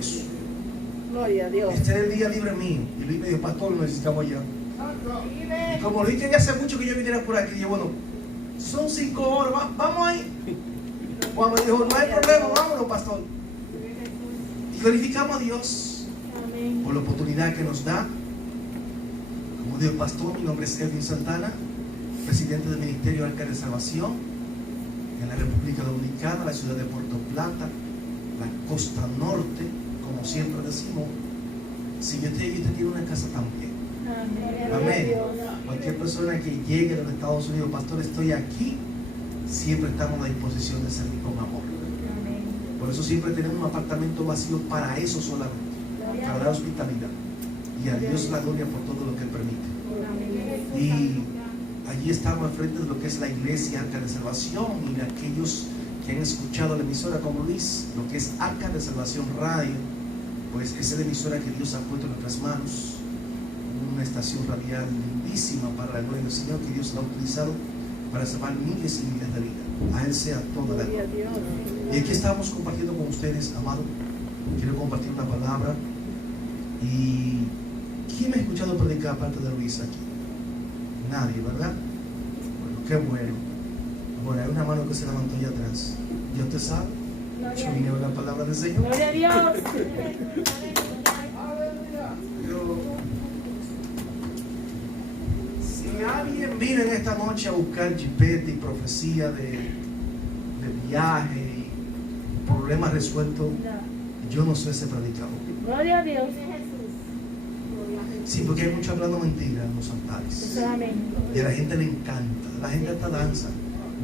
eso. Gloria a Dios. Este es el día libre mío. Y Luis me dijo, pastor, lo necesitamos ya. Y como Luis quería hace mucho que yo viniera por aquí, dije, bueno, son 5 horas, vamos ahí. Juan me dijo, no hay problema, vámonos, pastor. Y glorificamos a Dios por la oportunidad que nos da. Como dijo el pastor, mi nombre es Edwin Santana, presidente del Ministerio Arca de Salvación en la República Dominicana, la ciudad de Puerto Plata, la costa norte, como siempre decimos. Si yo usted tiene una casa también. Amén. Cualquier persona que llegue de los Estados Unidos, pastor, estoy aquí, siempre estamos a la disposición de servir con amor. Por eso siempre tenemos un apartamento vacío para eso solamente, para dar hospitalidad. Y a Dios la gloria por todo lo que Él permite. Y allí estamos al frente de lo que es la iglesia Arca de Salvación, y aquellos que han escuchado la emisora como Luis, lo que es Arca de Salvación Radio, pues esa es la emisora que Dios ha puesto en nuestras manos, una estación radial lindísima para la gloria del Señor, que Dios la ha utilizado para salvar miles y miles de vidas. A Él sea toda la gloria. Y aquí estamos compartiendo con ustedes, amado. Quiero compartir una palabra. ¿Y quién me ha escuchado predicar aparte de Luis aquí? Nadie, ¿verdad? Bueno, qué bueno. Bueno, hay una mano que se levantó allá atrás. ¿Ya usted sabe? Yo vine a ver la palabra del Señor. Gloria a Dios. Si alguien viene en esta noche a buscar chipete y profecía de viaje y problemas resueltos, yo no soy ese predicador. Gloria a Dios. Sí, porque hay mucho hablando mentira en los altares. Y a la gente le encanta, la gente hasta danza.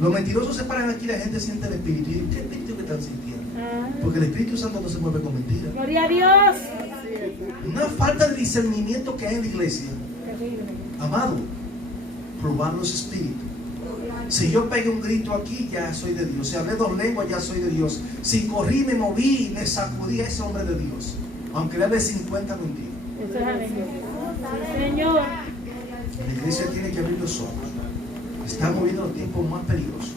Los mentirosos se paran aquí y la gente siente el espíritu. ¿Y qué espíritu que están sintiendo? Porque el Espíritu Santo no se mueve con mentiras. Gloria a Dios. Una falta de discernimiento que hay en la iglesia. Amado, probar los espíritus. Si yo pegué un grito aquí, ya soy de Dios. Si hablé 2 lenguas, ya soy de Dios. Si corrí, me moví y me sacudí, a ese hombre de Dios. Aunque le hable 50 mentiras. Señor. La iglesia tiene que abrir los ojos. Estamos viviendo los tiempos más peligrosos.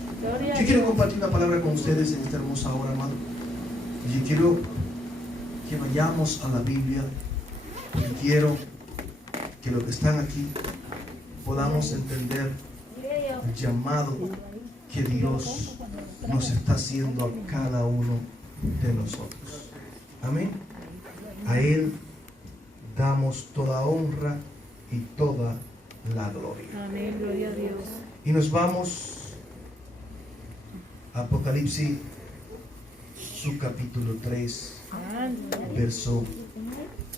Yo quiero compartir una palabra con ustedes en esta hermosa hora, amado. Yo quiero que vayamos a la Biblia. Y quiero que los que están aquí podamos entender el llamado que Dios nos está haciendo a cada uno de nosotros. Amén. A Él damos toda honra y toda la gloria. Amén, gloria a Dios. Y nos vamos a Apocalipsis, su capítulo 3, verso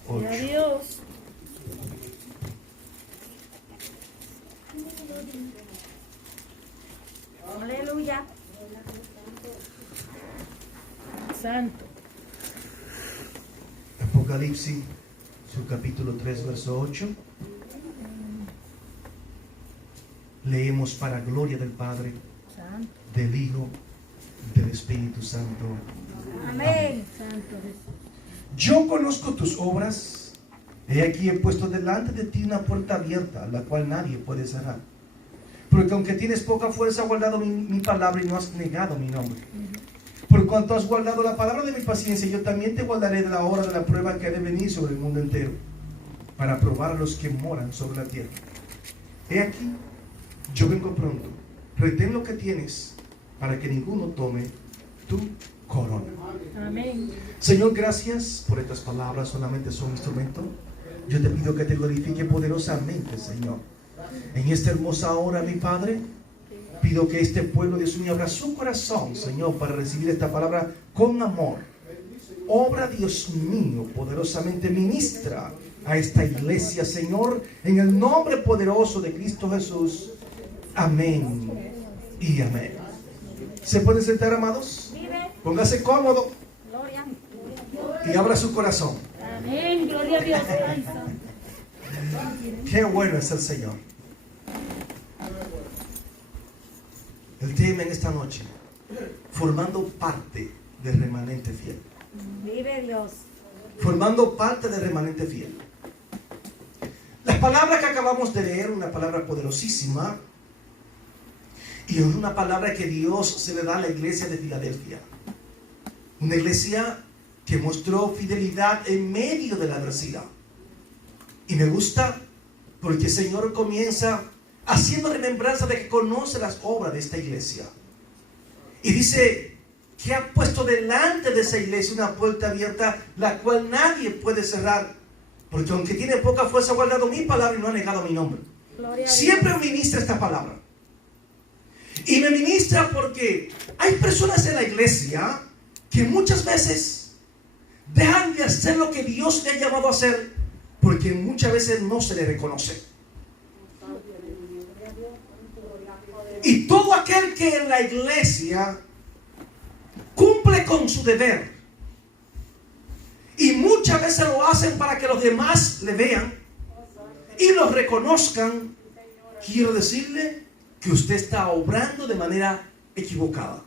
8. Gloria a Dios. Aleluya. Santo. Apocalipsis, su capítulo 3, verso 8. Leemos para gloria del Padre, Santo. del Hijo, del Espíritu Santo. Amén. Santo Jesús. Yo conozco tus obras. He aquí he puesto delante de ti una puerta abierta, la cual nadie puede cerrar. Porque aunque tienes poca fuerza, has guardado mi palabra y no has negado mi nombre. Por cuanto has guardado la palabra de mi paciencia, yo también te guardaré de la hora de la prueba que ha de venir sobre el mundo entero, para probar a los que moran sobre la tierra. He aquí, yo vengo pronto. Retén lo que tienes, para que ninguno tome tu corona. Amén. Señor, gracias por estas palabras, solamente son instrumento. Yo te pido que te glorifique poderosamente, Señor. En esta hermosa hora, mi Padre, pido que este pueblo, Dios mío, abra su corazón, Señor, para recibir esta palabra con amor. Obra, Dios mío, poderosamente ministra a esta iglesia, Señor, en el nombre poderoso de Cristo Jesús. Amén y amén. ¿Se pueden sentar, amados? Póngase cómodo Gloria. y abra su corazón. Amén, gloria a Dios. Qué bueno es el Señor. El tema en esta noche, formando parte del remanente fiel. Vive Dios. Formando parte del remanente fiel. Las palabras que acabamos de leer, una palabra poderosísima, y es una palabra que Dios se le da a la iglesia de Filadelfia. Una iglesia que mostró fidelidad en medio de la adversidad. Y me gusta porque el Señor comienza haciendo remembranza de que conoce las obras de esta iglesia. Y dice que ha puesto delante de esa iglesia una puerta abierta, la cual nadie puede cerrar. Porque aunque tiene poca fuerza, ha guardado mi palabra y no ha negado mi nombre. Siempre ministra esta palabra. Y me ministra porque hay personas en la iglesia que muchas veces dejan de hacer lo que Dios le ha llamado a hacer porque muchas veces no se le reconoce. Y todo aquel que en la iglesia cumple con su deber y muchas veces lo hacen para que los demás le vean y lo reconozcan, quiero decirle que usted está obrando de manera equivocada.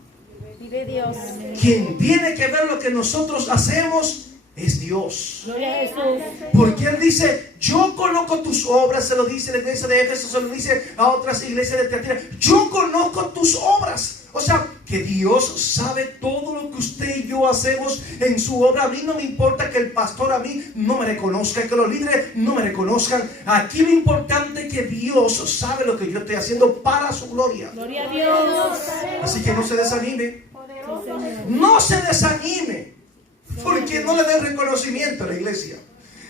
Vive Dios. Quien tiene que ver lo que nosotros hacemos es Dios. Gloria a Jesús. Porque Él dice, yo conozco tus obras, se lo dice a la iglesia de Éfeso, se lo dice a otras iglesias de Tiatira. Yo conozco tus obras. O sea, que Dios sabe todo lo que usted y yo hacemos en su obra. A mí no me importa que el pastor a mí no me reconozca, que los líderes no me reconozcan. Aquí lo importante es que Dios sabe lo que yo estoy haciendo para su gloria. Gloria a Dios. Así que no se desanime. Sí, Señor. No se desanime porque no le den reconocimiento a la iglesia.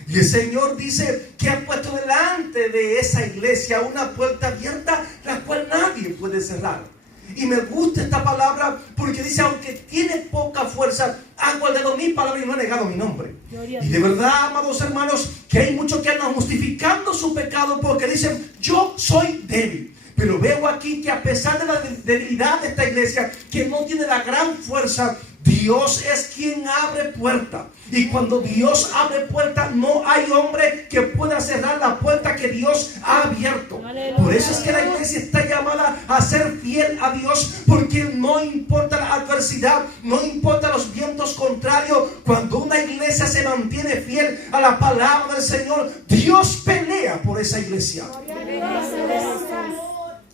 Y el Señor dice que ha puesto delante de esa iglesia una puerta abierta, la cual nadie puede cerrar. Y me gusta esta palabra porque dice, aunque tiene poca fuerza, ha guardado mi palabra y no ha negado mi nombre. Y de verdad, amados hermanos, que hay muchos que andan justificando su pecado porque dicen, yo soy débil. Pero veo aquí que a pesar de la debilidad de esta iglesia, que no tiene la gran fuerza, Dios es quien abre puerta. Y cuando Dios abre puerta, no hay hombre que pueda cerrar la puerta que Dios ha abierto. Por eso es que la iglesia está llamada a ser fiel a Dios, porque no importa la adversidad, no importa los vientos contrarios. Cuando una iglesia se mantiene fiel a la palabra del Señor, Dios pelea por esa iglesia.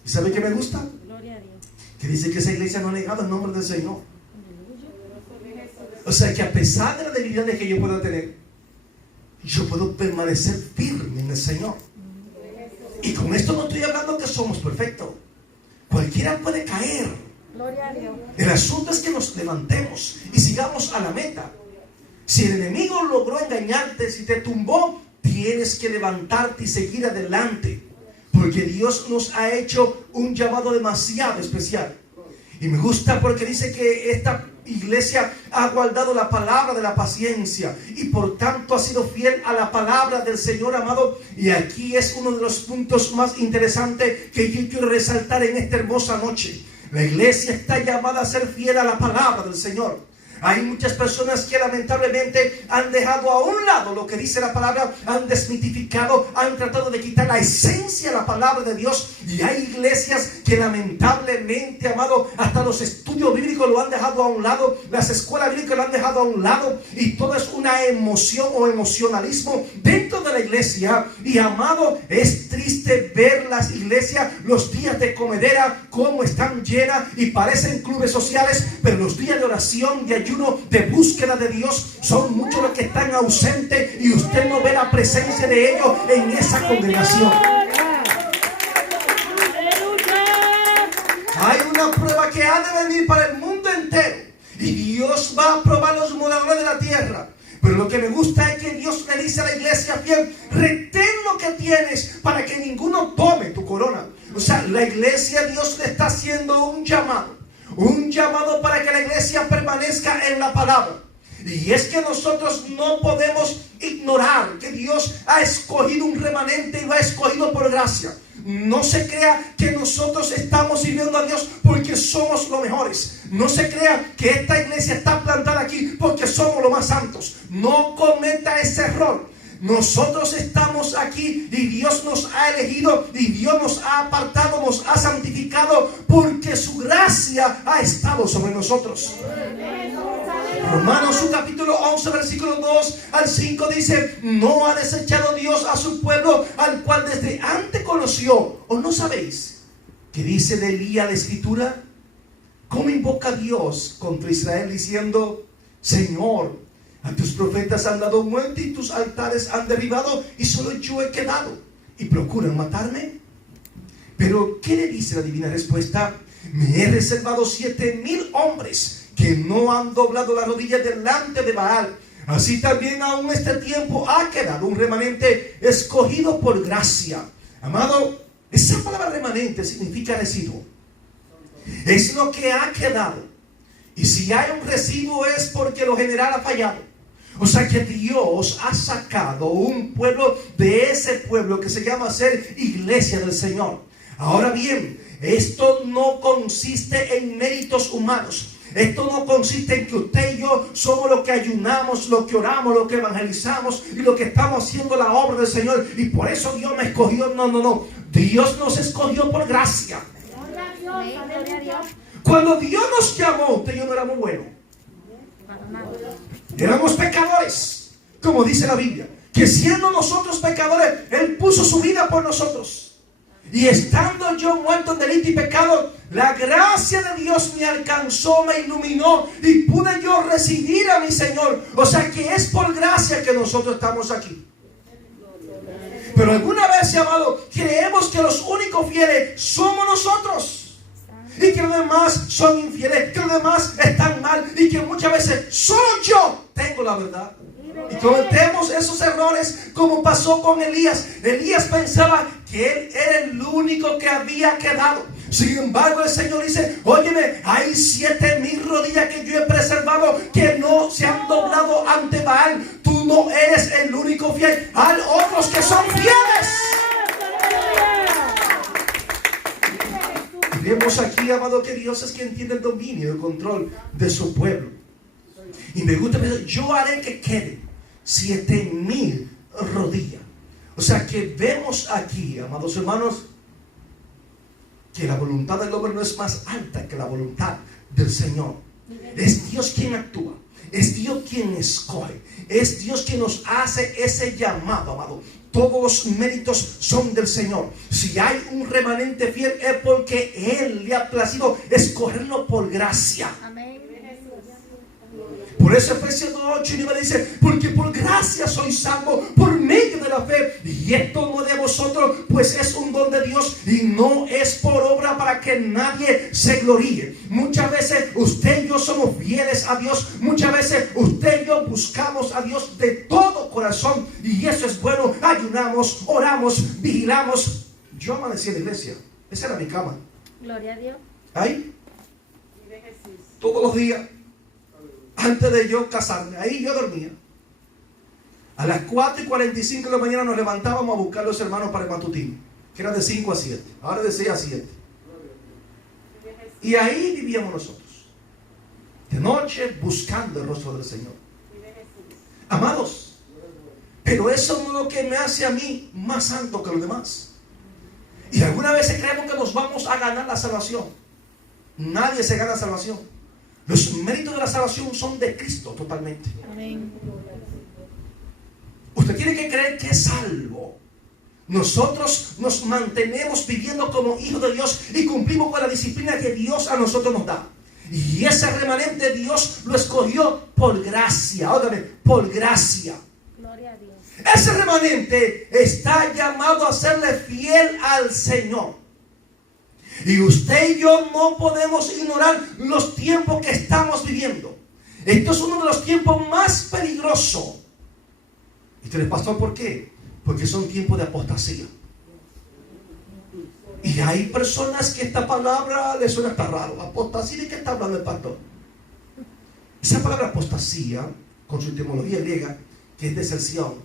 ¿Y sabe qué me gusta? Gloria a Dios. Que dice que esa iglesia no ha negado el nombre del Señor. O sea que a pesar de la debilidad que yo pueda tener, yo puedo permanecer firme en el Señor. Y con esto no estoy hablando que somos perfectos. Cualquiera puede caer. Gloria a Dios. El asunto es que nos levantemos y sigamos a la meta. Si el enemigo logró engañarte, si te tumbó, tienes que levantarte y seguir adelante. Porque Dios nos ha hecho un llamado demasiado especial. Y me gusta porque dice que esta iglesia ha guardado la palabra de la paciencia y por tanto ha sido fiel a la palabra del Señor, amado. Y aquí es uno de los puntos más interesantes que yo quiero resaltar en esta hermosa noche. La iglesia está llamada a ser fiel a la palabra del Señor. Hay muchas personas que lamentablemente han dejado a un lado lo que dice la palabra, han desmitificado, han tratado de quitar la esencia de la palabra de Dios. Y hay iglesias que lamentablemente, amado, hasta los estudios bíblicos lo han dejado a un lado, las escuelas bíblicas lo han dejado a un lado, y todo es una emoción o emocionalismo dentro de la iglesia. Y amado, es triste ver las iglesias los días de comedera como están llenas y parecen clubes sociales, pero los días de oración, de ayuno, de búsqueda de Dios, son muchos los que están ausentes y usted no ve la presencia de ellos en esa congregación. Hay una prueba que ha de venir para el mundo entero y Dios va a probar los moradores de la tierra. Pero lo que me gusta es que Dios le dice a la iglesia fiel, retén lo que tienes para que ninguno tome tu corona. O sea, la iglesia, Dios le está haciendo un llamado para que la iglesia permanezca en la palabra. Y es que nosotros no podemos ignorar que Dios ha escogido un remanente y lo ha escogido por gracia. No se crea que nosotros estamos sirviendo a Dios porque somos los mejores. No se crea que esta iglesia está plantada aquí porque somos los más santos. No cometa ese error. Nosotros estamos aquí y Dios nos ha elegido y Dios nos ha apartado, nos ha santificado porque su gracia ha estado sobre nosotros. Romanos su capítulo 11 versículo 2 al 5 dice, no ha desechado Dios a su pueblo al cual desde antes conoció. ¿O no sabéis que dice de Elías la escritura? ¿Cómo invoca a Dios contra Israel diciendo, Señor, A tus profetas han dado muerte y tus altares han derribado y solo yo he quedado. ¿Y procuran matarme? Pero ¿qué le dice la divina respuesta? Me he reservado 7,000 hombres que no han doblado la rodilla delante de Baal. Así también aún este tiempo ha quedado un remanente escogido por gracia. Amado, esa palabra remanente significa residuo. Es lo que ha quedado. Y si hay un residuo es porque lo general ha fallado. O sea que Dios ha sacado un pueblo de ese pueblo que se llama ser iglesia del Señor. Ahora bien, esto no consiste en méritos humanos. Esto no consiste en que usted y yo somos los que ayunamos, los que oramos, los que evangelizamos y los que estamos haciendo la obra del Señor. Y por eso Dios me escogió. No. Dios nos escogió por gracia. Cuando Dios nos llamó, usted y yo no éramos buenos. Éramos pecadores, como dice la Biblia, que siendo nosotros pecadores, Él puso su vida por nosotros. Y estando yo muerto en delito y pecado, la gracia de Dios me alcanzó, me iluminó y pude yo recibir a mi Señor. O sea que es por gracia que nosotros estamos aquí. Pero alguna vez, amado, creemos que los únicos fieles somos nosotros. Y que los demás son infieles, que los demás están mal y que muchas veces solo yo tengo la verdad. Y cometemos esos errores como pasó con Elías. Elías pensaba que él era el único que había quedado. Sin embargo, el Señor dice: óyeme, hay 7,000 rodillas que yo he preservado que no se han doblado ante Baal. Tú no eres el único fiel. Hay otros que son fieles. Vemos aquí, amado, que Dios es quien tiene el dominio y el control de su pueblo. Y me gusta pensar, yo haré que queden 7,000 rodillas. O sea que vemos aquí, amados hermanos, que la voluntad del hombre no es más alta que la voluntad del Señor. Es Dios quien actúa. Es Dios quien escoge. Es Dios quien nos hace ese llamado, amado. Todos los méritos son del Señor. Si hay un remanente fiel es porque Él le ha placido escogerlo por gracia. Amén. Por eso Efesios 2:8 dice: porque por gracia sois salvos por medio de la fe. Y esto no de vosotros, pues es un don de Dios y no es por obra para que nadie se gloríe. Muchas veces usted y yo somos fieles a Dios. Muchas veces usted y yo buscamos a Dios de todo corazón. Y eso es bueno. Ayunamos, oramos, vigilamos. Yo amanecí en la iglesia. Esa era mi cama. Gloria a Dios. Ahí. Todos los días. Antes de yo casarme, ahí yo dormía. A las 4:45 de la mañana nos levantábamos a buscar a los hermanos para el matutino, que era de 5 a 7, ahora de 6 a 7. Y ahí vivíamos nosotros, de noche buscando el rostro del Señor. Amados, pero eso no es lo que me hace a mí más santo que los demás. Y algunas veces creemos que nos vamos a ganar la salvación. Nadie se gana la salvación. Los méritos de la salvación son de Cristo totalmente. Amén. Usted tiene que creer que es salvo. Nosotros nos mantenemos viviendo como hijos de Dios y cumplimos con la disciplina que Dios a nosotros nos da. Y ese remanente Dios lo escogió por gracia. Óigame, por gracia. Gloria a Dios. Ese remanente está llamado a serle fiel al Señor. Y usted y yo no podemos ignorar los tiempos que estamos viviendo. Esto es uno de los tiempos más peligrosos. Y usted, pastor, ¿por qué? Porque son tiempos de apostasía. Y hay personas que esta palabra les suena hasta raro. Apostasía, ¿de qué está hablando el pastor? Esa palabra apostasía, con su etimología griega, que es deserción,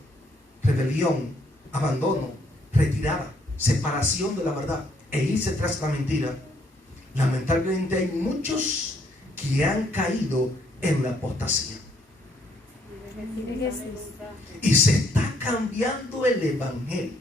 rebelión, abandono, retirada, separación de la verdad e irse tras la mentira. Lamentablemente hay muchos que han caído en la apostasía. Y se está cambiando el evangelio.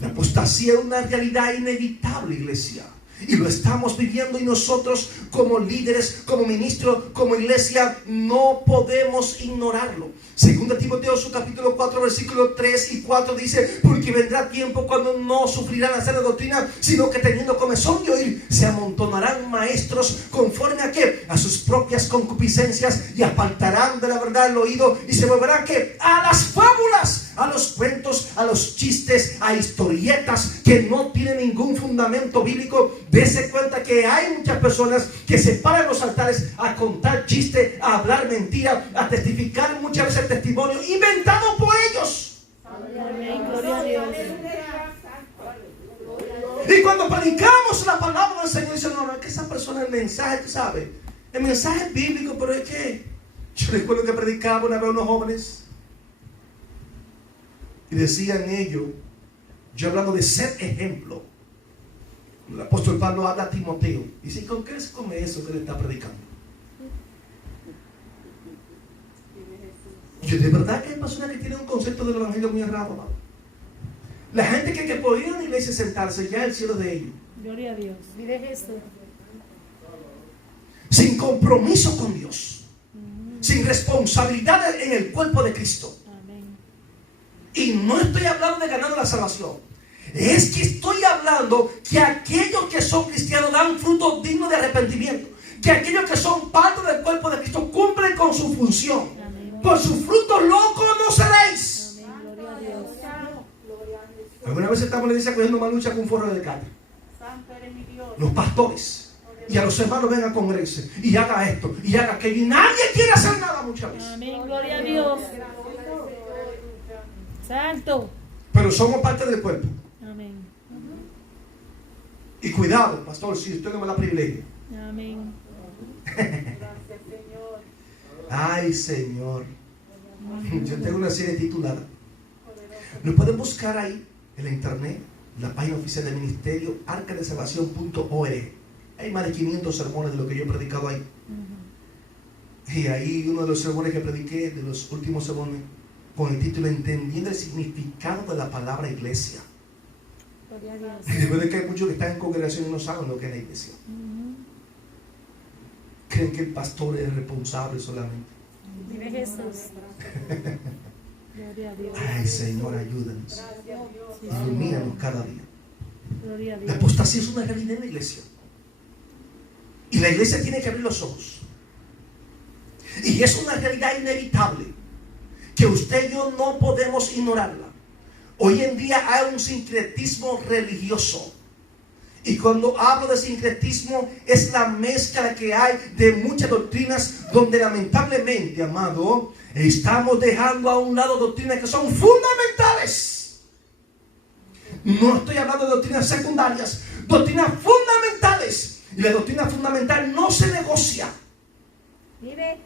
La apostasía es una realidad inevitable, iglesia. Y lo estamos viviendo, y nosotros como líderes, como ministros, como iglesia, no podemos ignorarlo. Segunda Timoteo, su capítulo 4, versículos 3 y 4 dice: porque vendrá tiempo cuando no sufrirán la sana doctrina, sino que teniendo comezón de oír, se amontonarán maestros conforme a ¿qué? A sus propias concupiscencias, y apartarán de la verdad el oído, y se volverán ¿qué? A las fábulas, a los cuentos, a los chistes, a historietas que no tienen ningún fundamento bíblico. Dese cuenta que hay muchas personas que se paran en los altares a contar chistes, a hablar mentira, a testificar muchas veces testimonio inventado por ellos. Amén. Gloria a Dios. Y cuando predicamos la palabra del Señor, dice: no, es que esa persona, el mensaje, tú sabes, el mensaje es bíblico, pero es que yo recuerdo que predicaba una vez a unos jóvenes y decían ellos, yo hablando de ser ejemplo, el apóstol Pablo habla a Timoteo y dice: ¿con qué se come eso que le está predicando? Yo, de verdad que hay personas que tienen un concepto del evangelio muy errado, ¿no? La gente que podía ir a la iglesia y sentarse, ya el cielo de ellos. Gloria a Dios. Vive Jesús. Sin compromiso con Dios, sin responsabilidad en el cuerpo de Cristo. Amén. Y no estoy hablando de ganar la salvación. Es que estoy hablando que aquellos que son cristianos dan frutos dignos de arrepentimiento. Que aquellos que son parte del cuerpo de Cristo cumplen con su función. Amén. Por sus frutos los conoceréis. Amén. Gloria a Dios. Alguna vez estamos en la iglesia cogiendo más lucha con un forro de catre. Los pastores y a los hermanos vengan a congregarse y haga esto y haga aquello, y nadie quiere hacer nada muchas veces. Amén. Gloria a Dios. Santo. Pero somos parte del cuerpo. Amén. Y cuidado, pastor, si usted no me da privilegio. Amén. Ay, Señor. Yo tengo una serie titulada. Lo pueden buscar ahí en la internet, la página oficial del ministerio, arcadesalvación.org. Hay más de 500 sermones de lo que yo he predicado ahí. Y ahí uno de los sermones que prediqué, de los últimos sermones, con el título Entendiendo el significado de la palabra iglesia. Gloria a Dios. Y después de que hay muchos que están en congregación y no saben lo que es la iglesia. Creen que el pastor es responsable solamente. Vive Jesús. Gloria a Dios. Ay, Señor, ayúdanos. Ilumínanos cada día. Gloria a La Dios. apostasía es una realidad en la iglesia. Y la iglesia tiene que abrir los ojos. Y es una realidad inevitable que usted y yo no podemos ignorarla. Hoy en día hay un sincretismo religioso. Y cuando hablo de sincretismo, es la mezcla que hay de muchas doctrinas donde lamentablemente, amado, estamos dejando a un lado doctrinas que son fundamentales. No estoy hablando de doctrinas secundarias, doctrinas fundamentales. Y la doctrina fundamental no se negocia. Vive.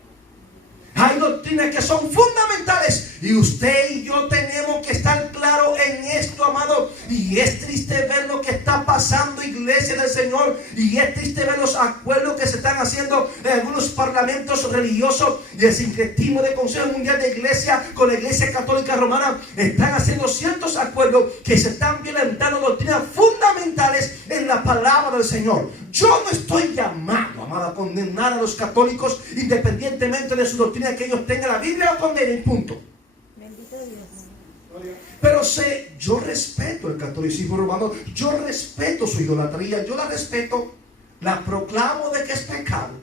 Hay doctrinas que son fundamentales y usted y yo tenemos que estar claros en esto, amado. Y es triste ver lo que está pasando, iglesia del Señor, y es triste ver los acuerdos que se están haciendo en algunos parlamentos religiosos. Y el sincretismo del Consejo Mundial de Iglesia con la Iglesia Católica Romana están haciendo ciertos acuerdos que se están violentando doctrinas fundamentales en la palabra del Señor. Yo no estoy llamado, amado, a condenar a los católicos independientemente de su doctrina que ellos tengan. La Biblia lo condena y punto. Bendito Dios. Pero yo respeto el catolicismo romano, yo respeto su idolatría, yo la respeto, la proclamo de que es pecado,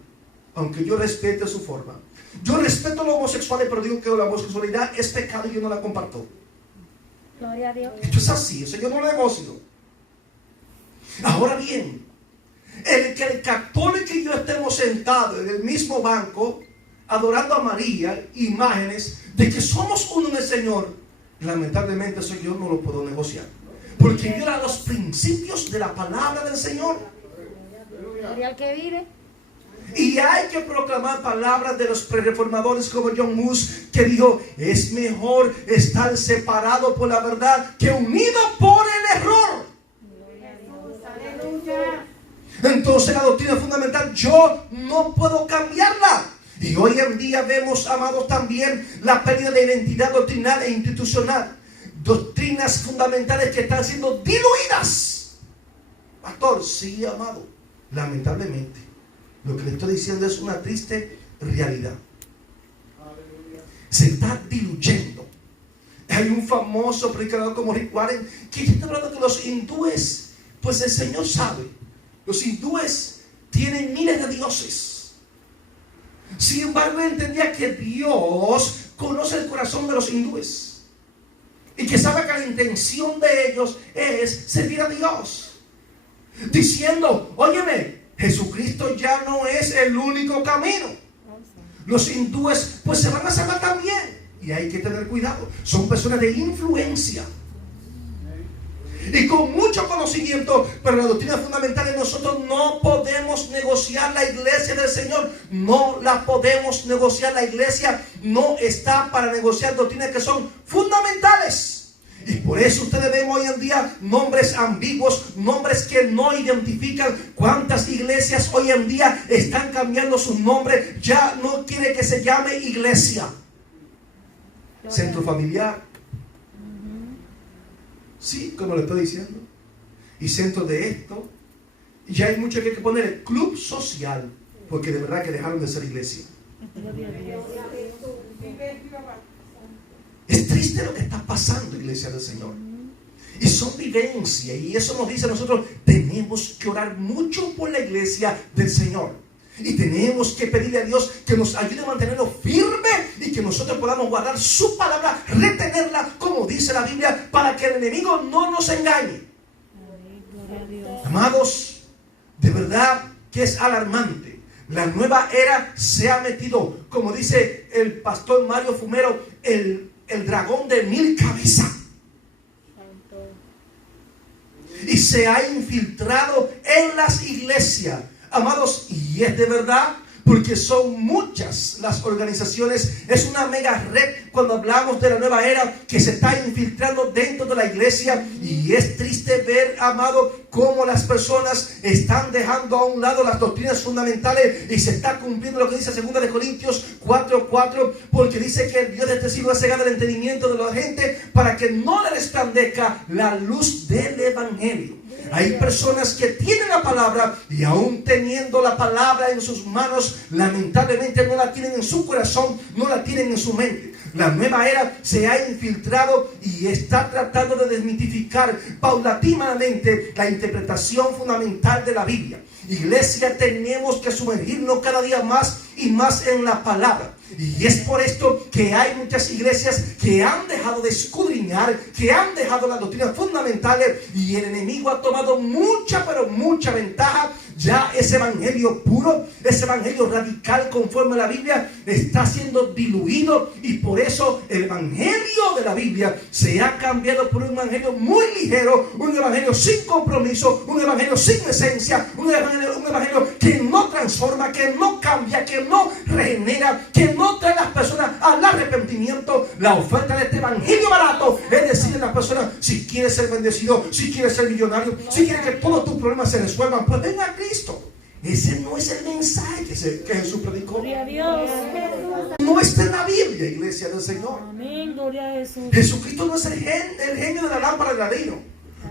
aunque yo respete su forma. Yo respeto a los homosexuales, pero digo que la homosexualidad es pecado y yo no la comparto. Gloria a Dios. Esto es así, o sea, yo no lo negocio. Ahora bien, el que el católico y yo estemos sentados en el mismo banco, adorando a María, imágenes de que somos uno en el Señor, lamentablemente eso yo no lo puedo negociar, porque viola los principios de la palabra del Señor. Gloria al que vive. Y hay que proclamar palabras de los prereformadores como John Hus, que dijo: es mejor estar separado por la verdad que unido por el error. Entonces la doctrina fundamental yo no puedo cambiarla. Y hoy en día vemos, amados, también la pérdida de identidad doctrinal e institucional. Doctrinas fundamentales que están siendo diluidas. Pastor, sí, amado. Lamentablemente, lo que le estoy diciendo es una triste realidad. Se está diluyendo. Hay un famoso predicador como Rick Warren que está hablando que los hindúes, pues el Señor sabe, los hindúes tienen miles de dioses. Sin embargo, él entendía que Dios conoce el corazón de los hindúes y que sabe que la intención de ellos es servir a Dios, diciendo, óyeme, Jesucristo ya no es el único camino. Los hindúes pues se van a salvar también, y hay que tener cuidado. Son personas de influencia y con mucho conocimiento, pero la doctrina fundamental es nosotros no podemos negociar la iglesia del Señor. No la podemos negociar. La iglesia no está para negociar doctrinas que son fundamentales. Y por eso ustedes ven hoy en día nombres ambiguos, nombres que no identifican. ¿Cuántas iglesias hoy en día están cambiando sus nombres? Ya no quiere que se llame iglesia. Centro familiar. Sí, como le estoy diciendo. Y centro de esto. Y ya hay mucho que hay que poner el club social, porque de verdad que dejaron de ser iglesia. Es triste lo que está pasando, iglesia del Señor. Y son vivencias. Y eso nos dice a nosotros, tenemos que orar mucho por la iglesia del Señor. Y tenemos que pedirle a Dios que nos ayude a mantenerlo firme y que nosotros podamos guardar su palabra, retenerla, como dice la Biblia, para que el enemigo no nos engañe. Amados, de verdad que es alarmante. La nueva era se ha metido, como dice el pastor Mario Fumero, el dragón de 1000 cabezas. Y se ha infiltrado en las iglesias. Amados, y es de verdad, porque son muchas las organizaciones. Es una mega red cuando hablamos de la nueva era que se está infiltrando dentro de la iglesia. Y es triste ver, amado, cómo las personas están dejando a un lado las doctrinas fundamentales y se está cumpliendo lo que dice 2 de Corintios 4:4, porque dice que el Dios de este siglo ha cegado el entendimiento de la gente para que no le resplandezca la luz del evangelio. Hay personas que tienen la palabra y aún teniendo la palabra en sus manos, lamentablemente no la tienen en su corazón, no la tienen en su mente. La nueva era se ha infiltrado y está tratando de desmitificar paulatinamente la interpretación fundamental de la Biblia. Iglesia, tenemos que sumergirnos cada día más y más en la palabra. Y es por esto que hay muchas iglesias que han dejado de escudriñar, que han dejado las doctrinas fundamentales, y el enemigo ha tomado mucha, pero mucha ventaja. Ya ese evangelio puro, ese evangelio radical conforme a la Biblia está siendo diluido, y por eso el evangelio de la Biblia se ha cambiado por un evangelio muy ligero, un evangelio sin compromiso, un evangelio sin esencia, un evangelio que no transforma, que no cambia, que no regenera, que no trae a las personas al arrepentimiento. La oferta de este evangelio barato es decirle a las personas: si quieres ser bendecido, si quieres ser millonario, si quieres que todos tus problemas se resuelvan, pues ven a Cristo. Ese no es el mensaje que Jesús predicó. Gloria a Dios. No está en la Biblia, iglesia del Señor. Amén, gloria a Jesús. Jesucristo no es el genio de la lámpara del ladino.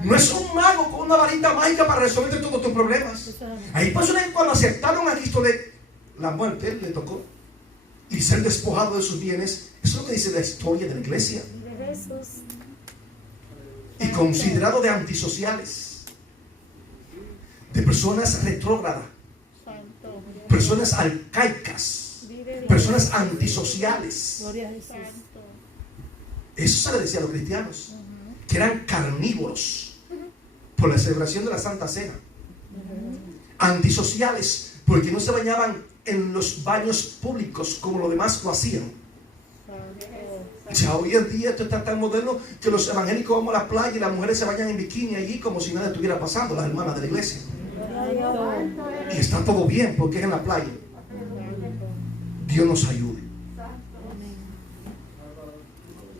No es un mago con una varita mágica para resolver todos tus problemas. Hay personas que cuando aceptaron a Cristo, la muerte le tocó y ser despojado de sus bienes. Eso es lo que dice la historia de la iglesia. Y considerado de antisociales, de personas retrógradas, personas arcaicas, personas antisociales. Gloria a Jesús. Eso se le decía a los cristianos, que eran carnívoros por la celebración de la Santa Cena. Antisociales porque no se bañaban en los baños públicos como los demás lo hacían. Ya hoy en día esto está tan moderno que los evangélicos vamos a la playa y las mujeres se bañan en bikini allí como si nada estuviera pasando, las hermanas de la iglesia. Y está todo bien porque es en la playa. Dios nos ayude.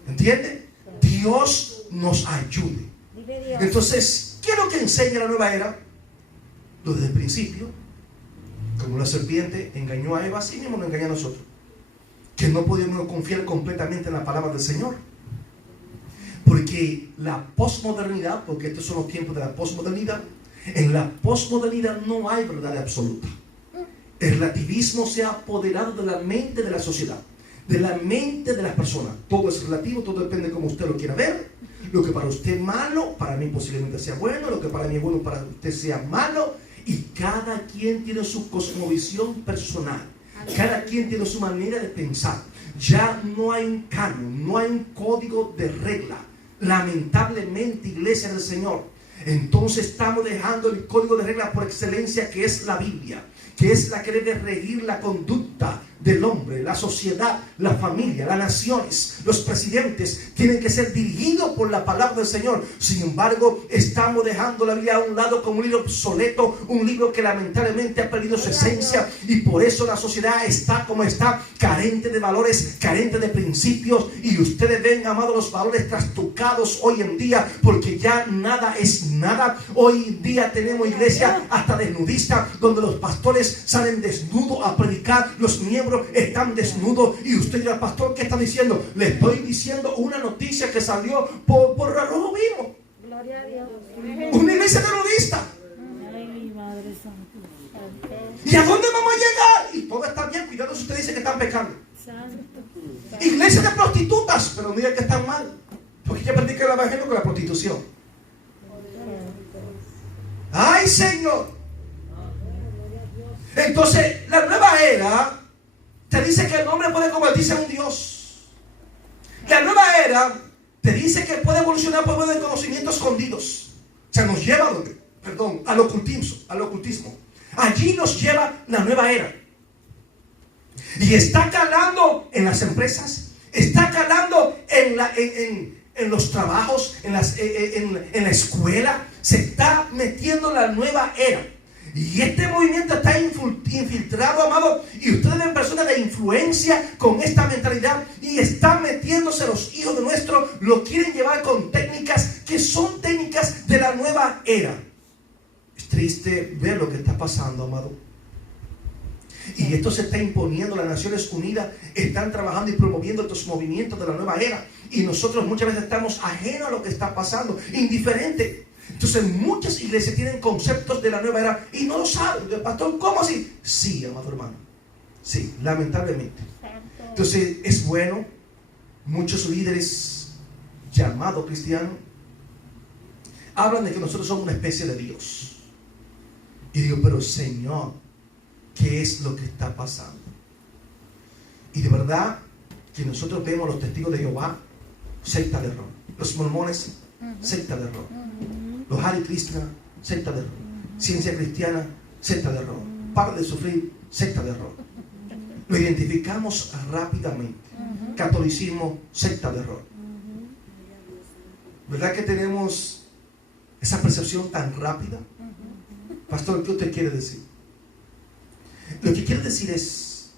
¿Entiende? Dios nos ayude. Entonces, ¿qué es lo que enseña la nueva era? Lo desde el principio, como la serpiente engañó a Eva, así mismo nos engaña a nosotros, que no podemos confiar completamente en la palabra del Señor, porque la posmodernidad, porque estos son los tiempos de la posmodernidad, En la posmodernidad no hay verdad absoluta. El relativismo se ha apoderado de la mente de la sociedad, de la mente de las personas. Todo es relativo, todo depende de cómo usted lo quiera ver. Lo que para usted es malo, para mí posiblemente sea bueno. Lo que para mí es bueno, para usted sea malo. Y cada quien tiene su cosmovisión personal. Cada quien tiene su manera de pensar. Ya no hay un canon, no hay un código de regla. Lamentablemente, iglesia del Señor, entonces estamos dejando el código de regla por excelencia, que es la Biblia, que es la que debe regir la conducta del hombre, la sociedad, la familia, las naciones. Los presidentes tienen que ser dirigidos por la palabra del Señor. Sin embargo, estamos dejando la Biblia a un lado como un libro obsoleto, un libro que lamentablemente ha perdido su esencia, y por eso la sociedad está como está, carente de valores, carente de principios. Y ustedes ven, amados, los valores trastocados hoy en día, porque ya nada es nada. Hoy en día tenemos iglesia hasta desnudista, donde los pastores salen desnudos a predicar, los miembros están desnudos. Y usted dirá, pastor, ¿qué está diciendo? Le estoy diciendo una noticia que salió por el Rojo Vivo. Gloria a Dios. Una iglesia de nudistas. Ay, Madre Santa. ¿Y a dónde vamos a llegar? Y todo está bien, cuidado si usted dice que están pecando. Santo. Iglesia de prostitutas, pero no diga que están mal, porque ya predica el evangelio con la prostitución. ¡Ay, Señor! Entonces, la nueva era te dice que el hombre puede convertirse en un Dios. La nueva era te dice que puede evolucionar por medio de conocimientos escondidos. O sea, nos lleva al ocultismo. Allí nos lleva la nueva era. Y está calando en las empresas, está calando en los trabajos, en la escuela. Se está metiendo la nueva era. Y este movimiento está infiltrado, amado. Y ustedes ven personas de influencia con esta mentalidad. Y están metiéndose los hijos de nuestro. Lo quieren llevar con técnicas que son técnicas de la nueva era. Es triste ver lo que está pasando, amado. Y esto se está imponiendo. Las Naciones Unidas están trabajando y promoviendo estos movimientos de la nueva era. Y nosotros muchas veces estamos ajenos a lo que está pasando, indiferentes. Entonces muchas iglesias tienen conceptos de la nueva era y no lo saben. El pastor, ¿cómo así? Sí, amado hermano. Sí, lamentablemente. Entonces es bueno, muchos líderes llamados cristianos hablan de que nosotros somos una especie de Dios. Y digo, pero Señor, ¿qué es lo que está pasando? Y de verdad que nosotros vemos los testigos de Jehová, secta de error. Los mormones, secta de error. Los Hare Krishna, secta de error. Ciencia cristiana, secta de error. Para de sufrir, secta de error. Lo identificamos rápidamente. Catolicismo, secta de error. ¿Verdad que tenemos esa percepción tan rápida? Pastor, ¿qué usted quiere decir? Lo que quiere decir es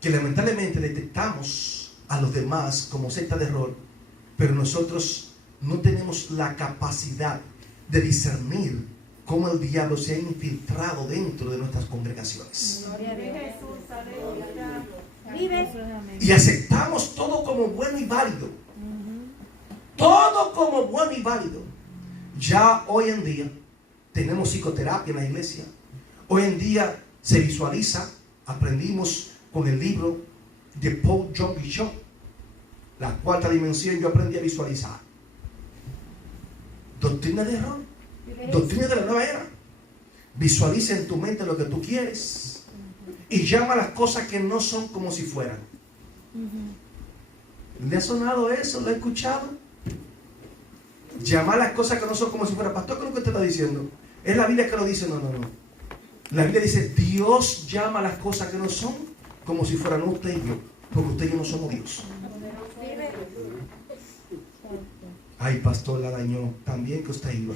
que lamentablemente detectamos a los demás como secta de error, pero nosotros no tenemos la capacidad de discernir cómo el diablo se ha infiltrado dentro de nuestras congregaciones. Y aceptamos todo como bueno y válido. Todo como bueno y válido. Ya hoy en día tenemos psicoterapia en la iglesia. Hoy en día se visualiza, aprendimos con el libro de Paul John Bishop, la cuarta dimensión. Yo aprendí a visualizar. Doctrina de error, doctrina de la nueva era. Visualiza en tu mente lo que tú quieres y llama a las cosas que no son como si fueran. ¿Le ha sonado eso? ¿Lo ha escuchado? Llamar las cosas que no son como si fueran. Pastor, ¿qué es lo que usted está diciendo? ¿Es la Biblia que lo dice? No. La Biblia dice, Dios llama a las cosas que no son como si fueran usted y yo, porque usted y yo no somos Dios. Ay, pastor, la dañó. También que usted iba.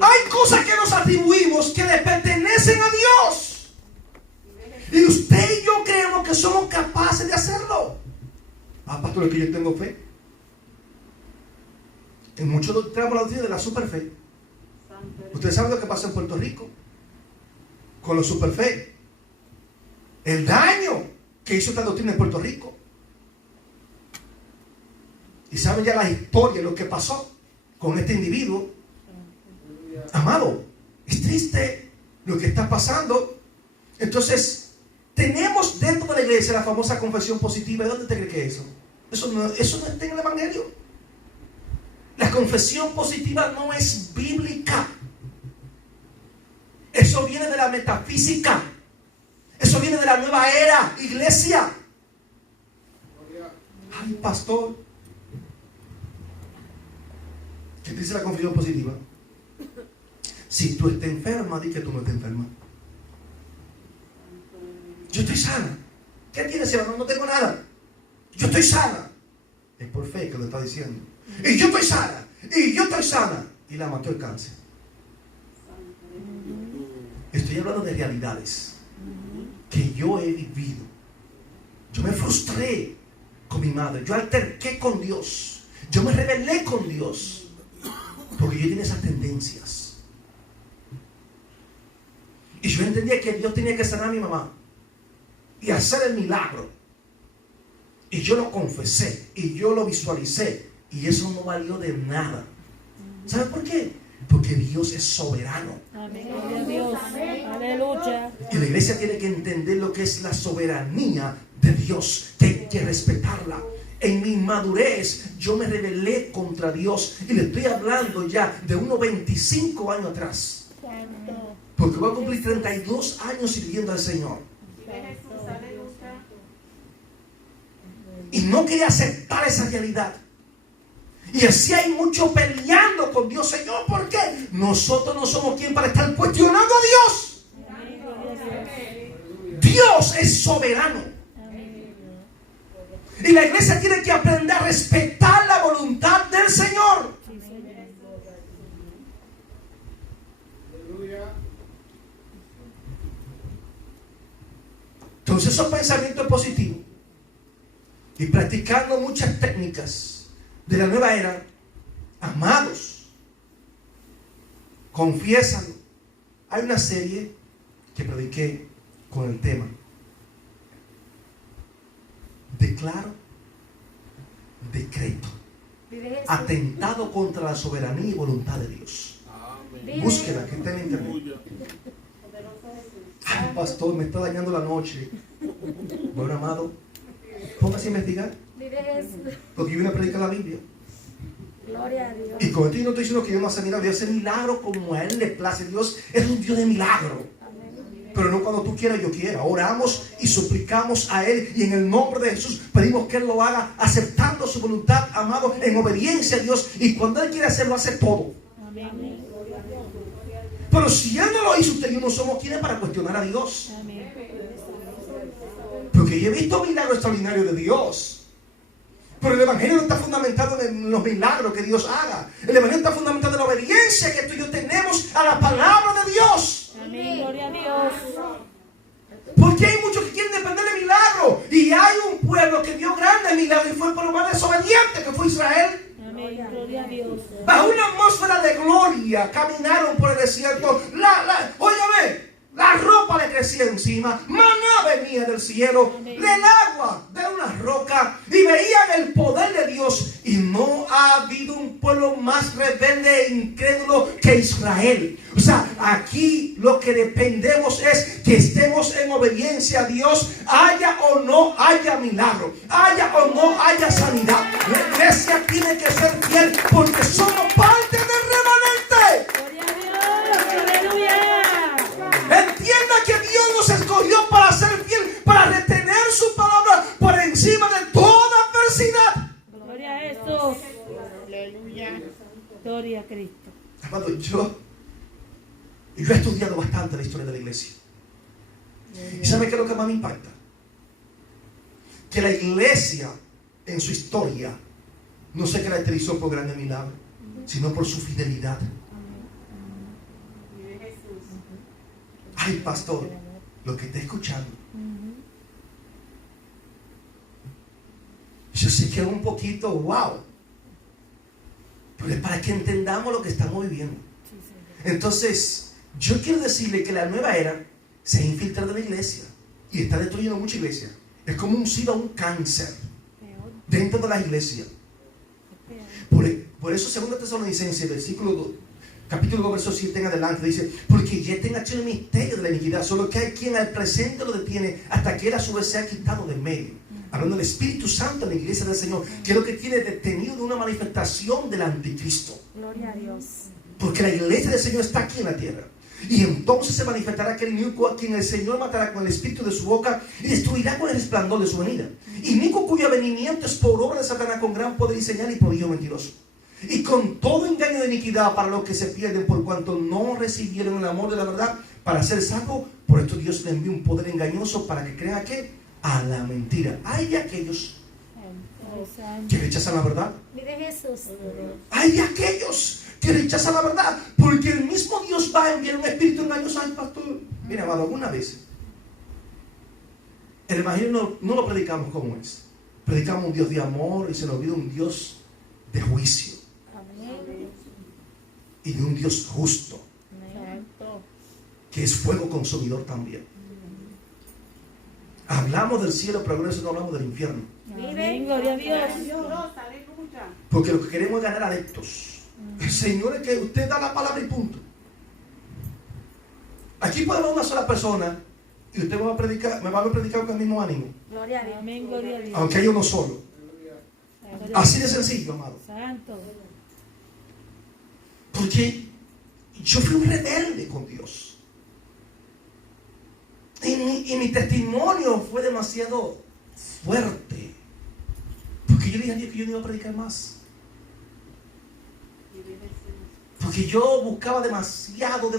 Hay cosas que nos atribuimos que le pertenecen a Dios. Y usted y yo creemos que somos capaces de hacerlo. Ah, pastor, es que yo tengo fe. En muchos tenemos la doctrina de la superfe. Ustedes saben lo que pasa en Puerto Rico con la superfe. El daño que hizo esta doctrina en Puerto Rico. Y saben ya la historia, lo que pasó con este individuo. Amado, es triste lo que está pasando. Entonces, tenemos dentro de la iglesia la famosa confesión positiva. ¿De dónde te crees que es eso? Eso no está en el Evangelio. La confesión positiva no es bíblica. Eso viene de la metafísica. Eso viene de la nueva era, iglesia. Ay, pastor, ¿qué te dice la confesión positiva? Si tú estás enferma, di que tú no estás enferma. Yo estoy sana. ¿Qué tienes, hermano? No tengo nada. Yo estoy sana. Es por fe que lo está diciendo. Y yo estoy sana. Y yo estoy sana. Y la mató el cáncer. Estoy hablando de realidades que yo he vivido. Yo me frustré con mi madre. Yo alterqué con Dios. Yo me rebelé con Dios. Porque yo tenía esas tendencias. Y yo entendía que Dios tenía que sanar a mi mamá y hacer el milagro. Y yo lo confesé y yo lo visualicé. Y eso no valió de nada. ¿Sabe por qué? Porque Dios es soberano. Amén. Gloria a Dios. Aleluya. Y la iglesia tiene que entender lo que es la soberanía de Dios, que hay que respetarla. En mi madurez yo me rebelé contra Dios. Y le estoy hablando ya de unos 25 años atrás. Porque voy a cumplir 32 años sirviendo al Señor. Y no quería aceptar esa realidad. Y así hay mucho peleando con Dios. Señor, ¿por qué? Nosotros no somos quien para estar cuestionando a Dios. Dios es soberano. Y la iglesia tiene que aprender a respetar la voluntad del Señor. Entonces esos pensamientos positivos y practicando muchas técnicas de la nueva era, amados, confiésalo. Hay una serie que prediqué con el tema declaro, decreto, atentado contra la soberanía y voluntad de Dios. Búsquela, que está en internet. Ay, pastor, me está dañando la noche. Bueno, amado, póngase a investigar. Porque yo vine a predicar la Biblia. Gloria a Dios. Y con esto yo no estoy diciendo que yo no hace milagro. Dios hace milagro como a Él le place. Dios es un Dios de milagro. Pero no cuando tú quieras, yo quiera. Oramos y suplicamos a Él. Y en el nombre de Jesús pedimos que Él lo haga aceptando su voluntad, amado, en obediencia a Dios. Y cuando Él quiere hacerlo, hace todo. Amén. Pero si Él no lo hizo, usted y yo no somos quienes para cuestionar a Dios. Amén. Porque yo he visto milagros extraordinarios de Dios. Pero el Evangelio no está fundamentado en los milagros que Dios haga. El Evangelio está fundamentado en la obediencia que tú y yo tenemos a la palabra de Dios. Amén. Gloria a Dios. Porque hay muchos que quieren depender de milagros. Y hay un pueblo que dio grandes milagros y fue por lo más desobediente que fue Israel. Amén. Gloria a Dios. Bajo una atmósfera de gloria caminaron por el desierto. Óyeme, la ropa le crecía encima, maná venía del cielo, el agua de una roca, y veían el poder de Dios. Y no ha habido un pueblo más rebelde e incrédulo que Israel. O sea, aquí lo que dependemos es que estemos en obediencia a Dios, haya o no haya milagro, haya o no haya sanidad. La iglesia tiene que ser fiel porque somos parte del remanente. Gloria a Dios. Aleluya. Entienda que Dios nos escogió para ser fiel, para retener su palabra por encima de toda adversidad. Gloria a Jesús. Aleluya. Gloria a Cristo. Amado, yo he estudiado bastante la historia de la iglesia. ¿Y sabe qué es lo que más me impacta? Que la iglesia en su historia no se caracterizó por grandes milagros, sino por su fidelidad. Ay, pastor, lo que está escuchando, yo sé que es un poquito wow, pero es para que entendamos lo que estamos viviendo. Entonces, yo quiero decirle que la nueva era se ha infiltrado en la iglesia y está destruyendo mucha iglesia. Es como un SIDA, un cáncer dentro de la iglesia. Por eso 2 Tesalonicenses, capítulo 2, verso 7 en adelante, dice: porque ya están hecho el misterio de la iniquidad, solo que hay quien al presente lo detiene hasta que él a su vez se ha quitado de en medio. Hablando del Espíritu Santo en la iglesia del Señor, que es lo que tiene detenido de una manifestación del anticristo. Gloria a Dios. Porque la iglesia del Señor está aquí en la tierra. Y entonces se manifestará aquel inicuo a quien el Señor matará con el espíritu de su boca y destruirá con el resplandor de su venida. Inicuo cuyo avenimiento es por obra de Satanás con gran poder y señal y prodigio mentiroso. Y con todo engaño de iniquidad para los que se pierden por cuanto no recibieron el amor de la verdad para ser salvos. Por esto Dios le envió un poder engañoso para que crean a la mentira. Hay de aquellos que rechazan la verdad. Vive Jesús. Hay de aquellos que rechazan la verdad, porque el mismo Dios va a enviar un espíritu engañoso al pastor. Mira, amado, alguna vez el evangelio no lo predicamos como es. Predicamos un Dios de amor y se nos olvida un Dios de juicio. Amén. Y de un Dios justo, que es fuego consumidor también. Hablamos del cielo, pero a veces no hablamos del infierno. Amén, gloria a Dios. Porque lo que queremos es ganar adeptos. El Señor es que usted da la palabra y punto. Aquí puede haber una sola persona y usted me va a predicar con el mismo ánimo. Gloria a Dios. Amén, gloria a Dios. Aunque haya uno solo. Así de sencillo, amado. Santo. Porque yo fui un rebelde con Dios. Y mi testimonio fue demasiado fuerte. Porque yo le dije a Dios que yo no iba a predicar más. Porque yo buscaba demasiado de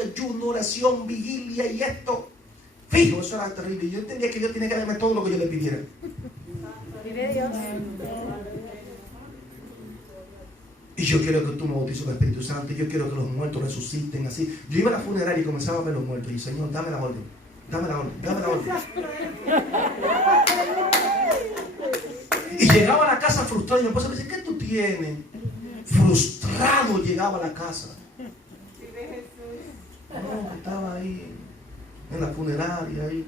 ayuno, oración, vigilia y esto. Fijo, eso era terrible. Yo entendía que Dios tenía que darme todo lo que yo le pidiera. Vive Dios. Y yo quiero que tú me bautices con el Espíritu Santo. Yo quiero que los muertos resuciten así. Yo iba a la funeraria y comenzaba a ver los muertos. Y Señor, dame la orden. Dame la orden. Dame la orden. Y llegaba a la casa frustrado. Y mi esposa me dice: ¿qué tú tienes? Frustrado llegaba a la casa. No, estaba ahí en la funeraria ahí,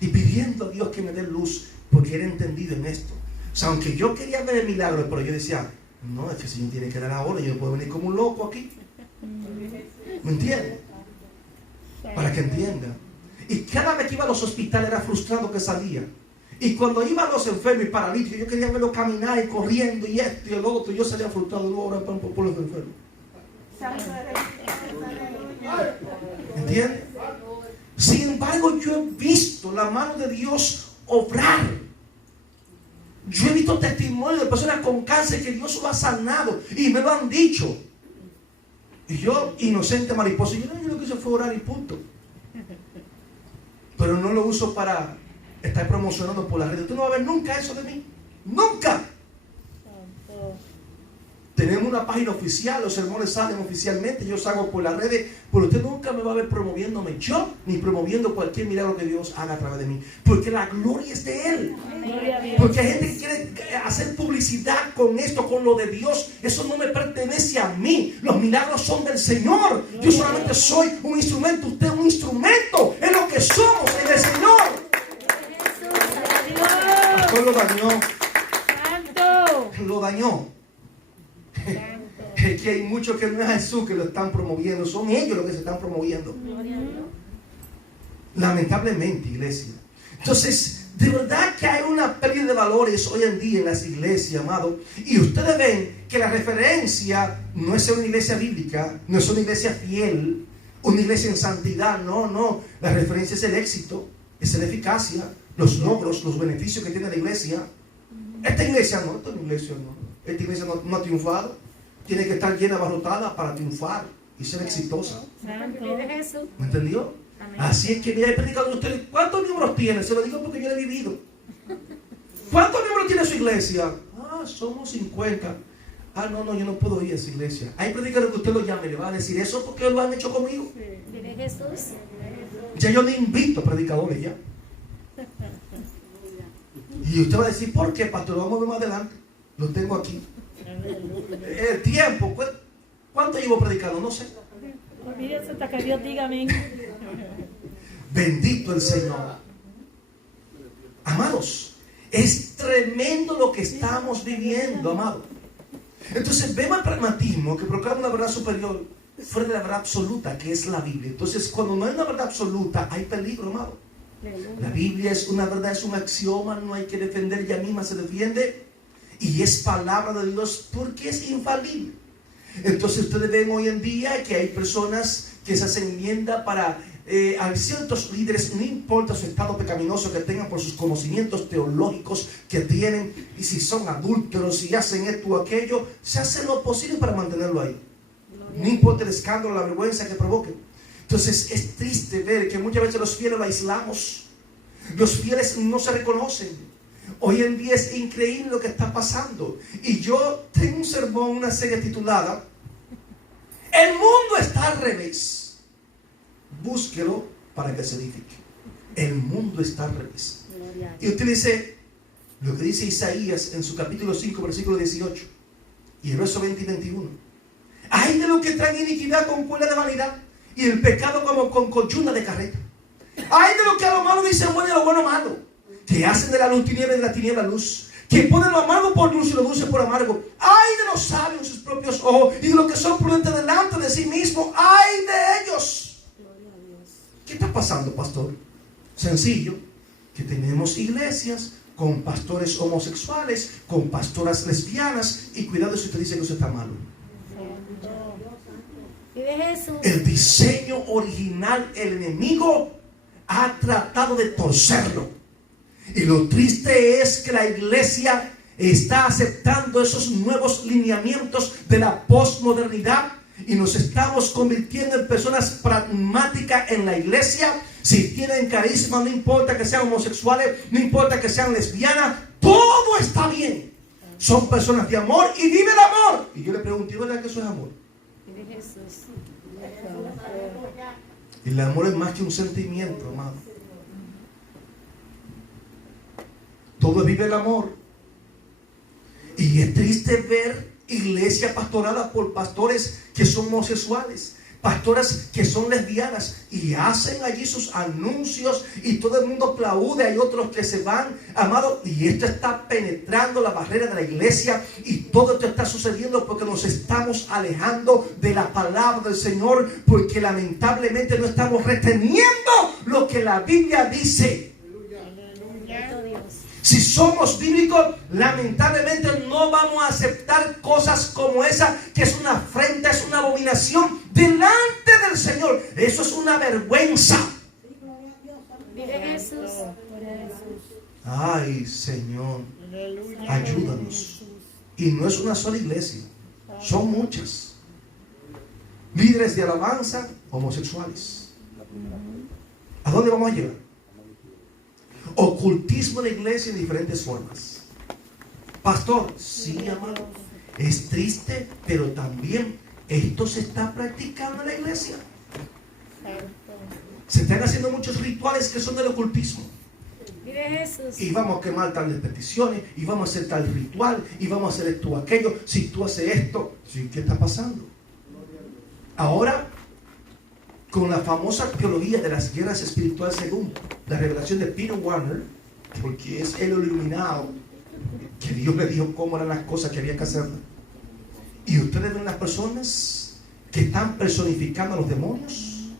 y pidiendo a Dios que me dé luz, porque era entendido en esto. O sea, aunque yo quería ver el milagro, pero yo decía: no, es que el Señor tiene que dar ahora. Yo no puedo venir como un loco aquí. ¿Me entiendes? Para que entienda. Y cada vez que iba a los hospitales era frustrado que salía. Y cuando iba a los enfermos y paralíticos, yo quería verlos caminar y corriendo y esto y el otro. Yo salía frustrado luego ahora por los enfermos. ¿Entiendes? Sin embargo, yo he visto la mano de Dios obrar. Yo he visto testimonios de personas con cáncer que Dios lo ha sanado y me lo han dicho. Y yo, inocente mariposa, yo lo que hice fue orar y punto. Pero no lo uso para estar promocionando por las redes. Tú no vas a ver nunca eso de mí. ¡Nunca! Tenemos una página oficial, los sermones salen oficialmente, yo salgo por las redes, pero usted nunca me va a ver promoviéndome yo, ni promoviendo cualquier milagro que Dios haga a través de mí, porque la gloria es de Él. Porque hay gente que quiere hacer publicidad con esto, con lo de Dios. Eso no me pertenece a mí, los milagros son del Señor. Yo solamente soy un instrumento, usted es un instrumento, es lo que somos en el Señor. Pastor lo dañó. Lo dañó. Es que hay muchos que no es Jesús que lo están promoviendo, son ellos los que se están promoviendo. Lamentablemente, iglesia. Entonces, de verdad que hay una pérdida de valores hoy en día en las iglesias, amado. Y ustedes ven que la referencia no es una iglesia bíblica, no es una iglesia fiel, una iglesia en santidad, no. La referencia es el éxito, es la eficacia, los logros, los beneficios que tiene la iglesia. Esta iglesia no. Esta iglesia no ha triunfado. Tiene que estar llena, abarrotada para triunfar y ser exitosa. ¿Me entendió? Así es que mira, he predicado a ustedes. ¿Cuántos miembros tiene? Se lo digo porque yo lo he vivido. ¿Cuántos miembros tiene su iglesia? Somos 50. No, yo no puedo ir a esa iglesia. Hay predicadores que usted lo llame, le va a decir eso porque lo han hecho conmigo. Vive Jesús. Ya yo le invito a predicadores ya. Y usted va a decir: ¿por qué, pastor? Lo vamos a ver más adelante. Lo tengo aquí. El tiempo, ¿cuánto llevo predicando? No sé. Olvídese hasta que Dios diga amén. Bendito el Señor. Amados, es tremendo lo que estamos viviendo, amados. Entonces vemos el pragmatismo que proclama una verdad superior fuera de la verdad absoluta, que es la Biblia. Entonces, cuando no hay una verdad absoluta, hay peligro, amado. La Biblia es una verdad, es un axioma, no hay que defender, ella misma se defiende. Y es palabra de Dios porque es infalible. Entonces ustedes ven hoy en día que hay personas que se hacen enmienda para a ciertos líderes, no importa su estado pecaminoso que tengan por sus conocimientos teológicos que tienen, y si son adúlteros, si hacen esto o aquello, se hace lo posible para mantenerlo ahí. No importa el escándalo, la vergüenza que provoquen. Entonces es triste ver que muchas veces los fieles lo aislamos. Los fieles no se reconocen. Hoy en día es increíble lo que está pasando. Y yo tengo un sermón, una serie titulada El mundo está al revés. Búsquelo para que se edifique. El mundo está al revés. Y usted dice lo que dice Isaías en su capítulo 5, versículo 18 y el verso 20 y 21. Ay de los que traen iniquidad con cuerda de vanidad y el pecado como con colchuna de carreta. Ay de los que a lo malo dicen bueno y a lo bueno malo, que hacen de la luz tiniebla y de la tiniebla luz, que ponen lo amargo por dulce y lo dulce por amargo. Ay de los sabios en sus propios ojos y de los que son prudentes delante de sí mismos. Ay de ellos. ¿Qué está pasando, pastor? Sencillo, que tenemos iglesias con pastores homosexuales, con pastoras lesbianas, y cuidado si usted dice que eso está malo. El diseño original, el enemigo ha tratado de torcerlo. Y lo triste es que la iglesia está aceptando esos nuevos lineamientos de la posmodernidad y nos estamos convirtiendo en personas pragmáticas en la iglesia. Si tienen carisma, no importa que sean homosexuales, no importa que sean lesbianas, todo está bien. Son personas de amor y vive el amor. Y yo le pregunto, ¿verdad que eso es amor? Y el amor es más que un sentimiento, amado. Todo vive el amor. Y es triste ver iglesia pastorada por pastores que son homosexuales, pastoras que son lesbianas, y hacen allí sus anuncios y todo el mundo aplaude. Hay otros que se van, amado, y esto está penetrando la barrera de la iglesia, y todo esto está sucediendo porque nos estamos alejando de la palabra del Señor, porque lamentablemente no estamos reteniendo lo que la Biblia dice. Si somos bíblicos, lamentablemente no vamos a aceptar cosas como esa, que es una afrenta, es una abominación delante del Señor. Eso es una vergüenza. Ay, Señor, ayúdanos. Y no es una sola iglesia, son muchas. Líderes de alabanza homosexuales. ¿A dónde vamos a llegar? Ocultismo de la iglesia en diferentes formas. Pastor, sí, amado, es triste, pero también esto se está practicando en la iglesia. Se están haciendo muchos rituales que son del ocultismo. Y vamos a quemar tales peticiones, y vamos a hacer tal ritual, y vamos a hacer esto o aquello. Si tú haces esto, ¿sí? ¿Qué está pasando? Ahora, con la famosa teología de las guerras espirituales según la revelación de Peter Warner, porque es el iluminado, que Dios le dijo cómo eran las cosas que había que hacer. Y ustedes ven las personas que están personificando a los demonios,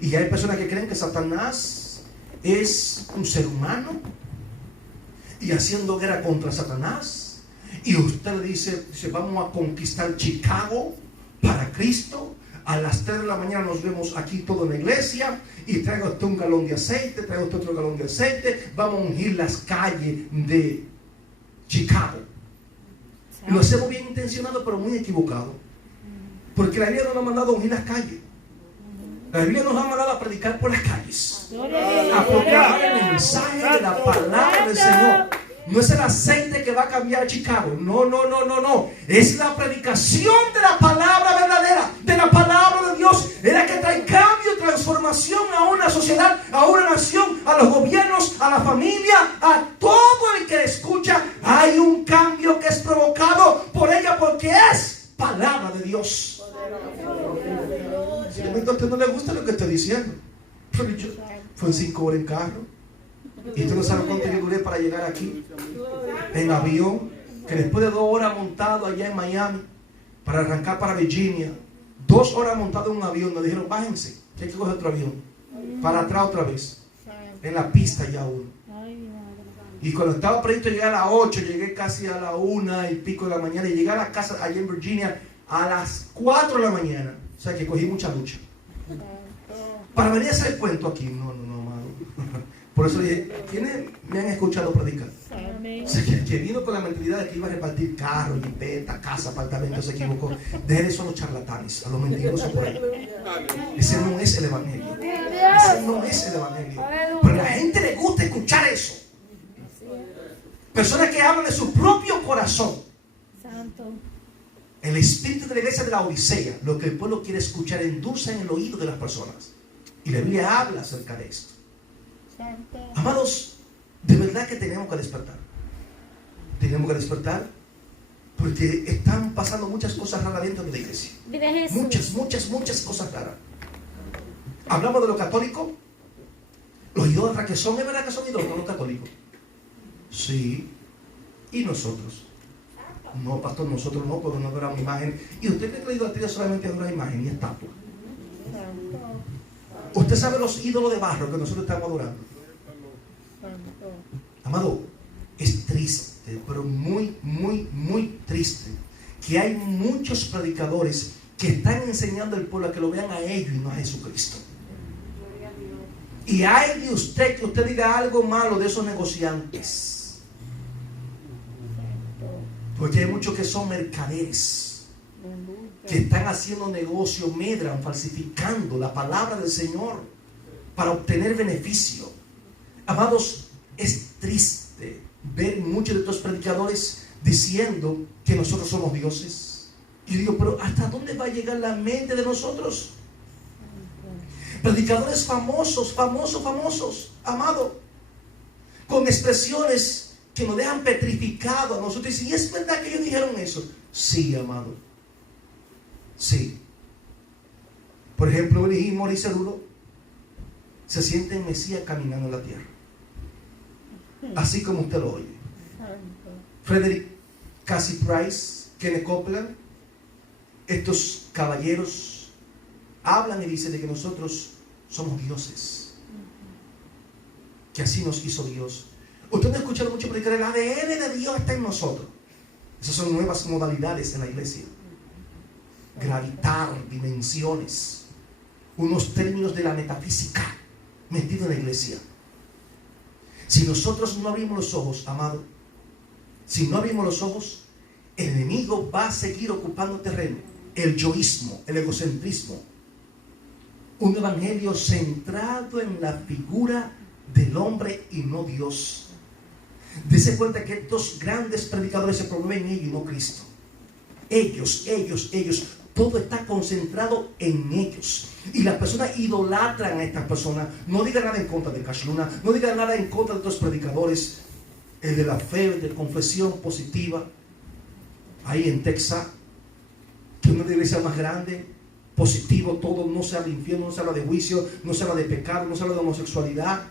y hay personas que creen que Satanás es un ser humano y haciendo guerra contra Satanás. Y usted le dice vamos a conquistar Chicago para Cristo. A las 3 de la mañana nos vemos aquí todo en la iglesia, y traigo usted un galón de aceite, traigo usted otro galón de aceite, vamos a ungir las calles de Chicago. Lo hacemos bien intencionado, pero muy equivocado, porque la Biblia nos ha mandado a ungir las calles. La Biblia nos ha mandado a predicar por las calles, a proclamar el mensaje de la palabra del Señor. No es el aceite que va a cambiar Chicago. No. Es la predicación de la palabra verdadera, de la palabra de Dios. Es la que trae cambio, transformación a una sociedad, a una nación, a los gobiernos, a la familia, a todo el que escucha. Hay un cambio que es provocado por ella, porque es palabra de Dios. Si a usted no le gusta lo que estoy diciendo, pero yo fue 5 horas en carro. Y usted no sabe cuánto yo duré para llegar aquí, en avión, que después de 2 horas montado allá en Miami para arrancar para Virginia, 2 horas montado en un avión, me dijeron bájense, que hay que coger otro avión, para atrás otra vez, en la pista ya uno. Ay, mi madre. Y cuando estaba previsto llegar a las 8, llegué casi a la 1 y pico de la mañana, y llegué a la casa allá en Virginia a las 4 de la mañana. O sea que cogí mucha lucha. Para venir a hacer el cuento aquí, no, amado. Por eso dije, ¿quiénes me han escuchado predicar? Amén. O sea, que vino con la mentalidad de que iba a repartir carros, jipeta, casa, apartamentos, se equivocó. Dejen eso a los charlatanes, a los mentirosos por ahí. Ese no es el evangelio. Ese no es el evangelio. Pero a la gente le gusta escuchar eso. Personas que hablan de su propio corazón. Santo. El espíritu de la iglesia de la Odisea, lo que el pueblo quiere escuchar, endulza en el oído de las personas. Y la Biblia habla acerca de esto. Santo. Amados, de verdad que tenemos que despertar. Tenemos que despertar porque están pasando muchas cosas raras dentro de la iglesia. Vive Jesús. Muchas cosas raras. Hablamos de los católicos, los idólatras que son, ¿es verdad que son idólatras los católicos? Sí. ¿Y nosotros? No, pastor, nosotros no, porque no adoramos imagen. ¿Y usted cree que la idolatría solamente adora imagen y estatua? Usted sabe los ídolos de barro que nosotros estamos adorando. Amado, es triste, pero muy triste que hay muchos predicadores que están enseñando al pueblo a que lo vean a ellos y no a Jesucristo. Y hay de usted que usted diga algo malo de esos negociantes. Porque hay muchos que son mercaderes, que están haciendo negocio, medran, falsificando la palabra del Señor para obtener beneficio. Amados, es triste ver muchos de estos predicadores diciendo que nosotros somos dioses. Y digo, pero ¿hasta dónde va a llegar la mente de nosotros? Predicadores famosos, amado, con expresiones que nos dejan petrificados a nosotros. ¿Y es verdad que ellos dijeron eso? Sí, amado. Sí. Por ejemplo, Elohim Maurice Cerulo se siente en Mesías caminando en la tierra. Así como usted lo oye. Frederick Cassie Price, Kenneth Copeland, estos caballeros hablan y dicen de que nosotros somos dioses. Que así nos hizo Dios. Usted no ha escuchado mucho predicar, el ADN de Dios está en nosotros. Esas son nuevas modalidades en la iglesia. Gravitar, dimensiones, unos términos de la metafísica metidos en la iglesia. Si nosotros no abrimos los ojos, amado, si no abrimos los ojos, el enemigo va a seguir ocupando terreno. El yoísmo, el egocentrismo. Un evangelio centrado en la figura del hombre y no Dios. Dese cuenta que estos grandes predicadores se promueven ellos y no Cristo. Ellos, todo está concentrado en ellos. Y las personas idolatran a estas personas. No digan nada en contra de Cash Luna, no digan nada en contra de otros predicadores. El de la fe, el de confesión positiva, ahí en Texas, que una iglesia más grande, positivo, todo, no se habla de infierno, no se habla de juicio, no se habla de pecado, no se habla de homosexualidad.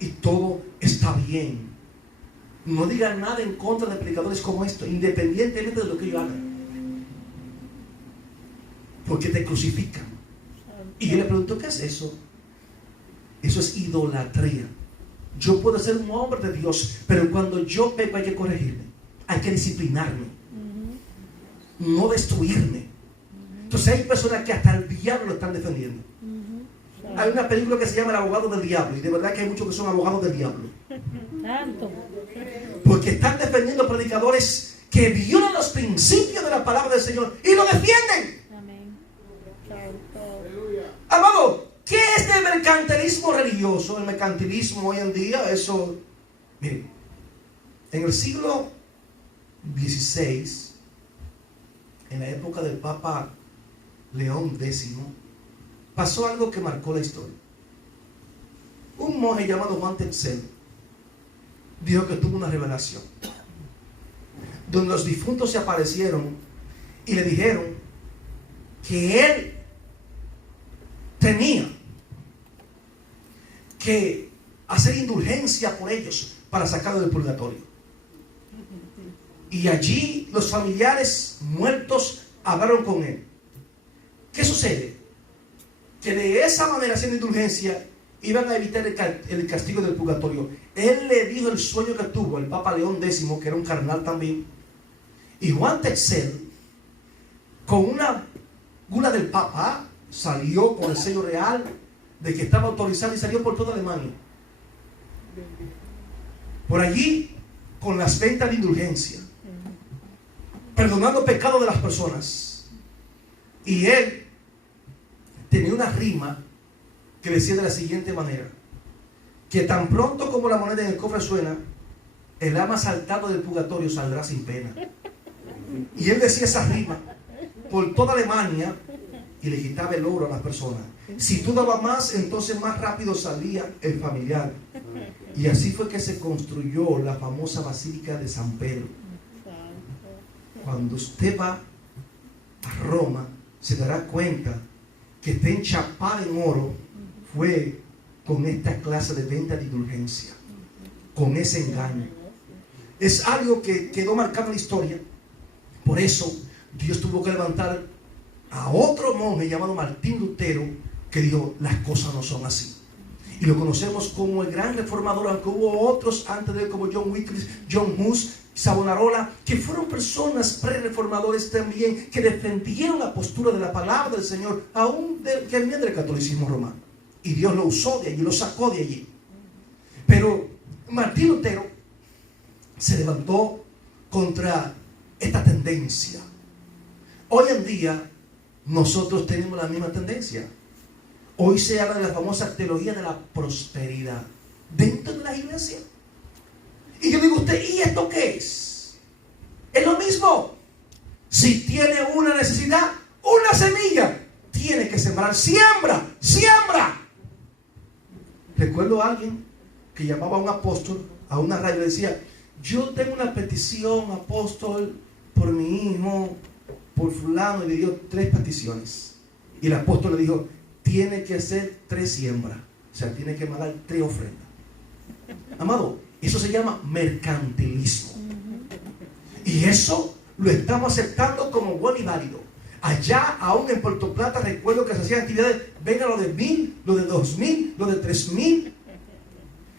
Y todo está bien. No digan nada en contra de predicadores como esto, independientemente de lo que ellos hagan. Porque te crucifican. Y yo le pregunto, ¿qué es eso? Eso es idolatría. Yo puedo ser un hombre de Dios, pero cuando yo peco hay que corregirme, hay que disciplinarme, no destruirme. Entonces hay personas que hasta el diablo lo están defendiendo. Hay una película que se llama El abogado del diablo, y de verdad que hay muchos que son abogados del diablo. Tanto. Porque están defendiendo predicadores que violan los principios de la palabra del Señor y lo defienden. Amén. Amado, ¿qué es el mercantilismo religioso? El mercantilismo hoy en día, eso, miren, en el siglo XVI, en la época del Papa León X, pasó algo que marcó la historia. Un monje llamado Juan Tetzel dijo que tuvo una revelación donde los difuntos se aparecieron y le dijeron que él tenía que hacer indulgencia por ellos para sacarlos del purgatorio. Y allí los familiares muertos hablaron con él. ¿Qué sucede? Que de esa manera, haciendo indulgencia, iban a evitar el castigo del purgatorio. Él le dijo el sueño que tuvo el Papa León X, que era un cardenal también. Y Juan Texel, con una gula del Papa, salió con el sello real de que estaba autorizado y salió por toda Alemania. Por allí, con las ventas de indulgencia, perdonando pecados de las personas. Y él tenía una rima que decía de la siguiente manera: que tan pronto como la moneda en el cofre suena, el alma saltando del purgatorio saldrá sin pena. Y él decía esa rima por toda Alemania y le quitaba el oro a las personas. Si tú dabas más, entonces más rápido salía el familiar. Y así fue que se construyó la famosa Basílica de San Pedro. Cuando usted va a Roma, se dará cuenta que está enchapada en oro. Fue con esta clase de venta de indulgencia, con ese engaño. Es algo que quedó marcado en la historia. Por eso Dios tuvo que levantar a otro monje llamado Martín Lutero, que dijo: las cosas no son así. Y lo conocemos como el gran reformador, aunque hubo otros antes de él como John Wycliffe, John Hus, Savonarola, que fueron personas pre-reformadores también, que defendieron la postura de la palabra del Señor, aún que venía del catolicismo romano. Y Dios lo usó de allí, lo sacó de allí. Pero Martín Lutero se levantó contra esta tendencia. Hoy en día nosotros tenemos la misma tendencia. Hoy se habla de la famosa teología de la prosperidad dentro de la iglesia. Y yo digo a usted: ¿y esto qué es? Es lo mismo. Si tiene una necesidad, una semilla, tiene que sembrar. Siembra, siembra. Recuerdo a alguien que llamaba a un apóstol a una radio y le decía: yo tengo una petición, apóstol, por mi hijo, por fulano. Y le dio 3 peticiones. Y el apóstol le dijo: tiene que hacer 3 siembras. O sea, tiene que mandar 3 ofrendas. Amado, eso se llama mercantilismo. Y eso lo estamos aceptando como bueno y válido. Allá, aún en Puerto Plata, recuerdo que se hacían actividades. Venga lo de 1000, lo de 2000, lo de 3000.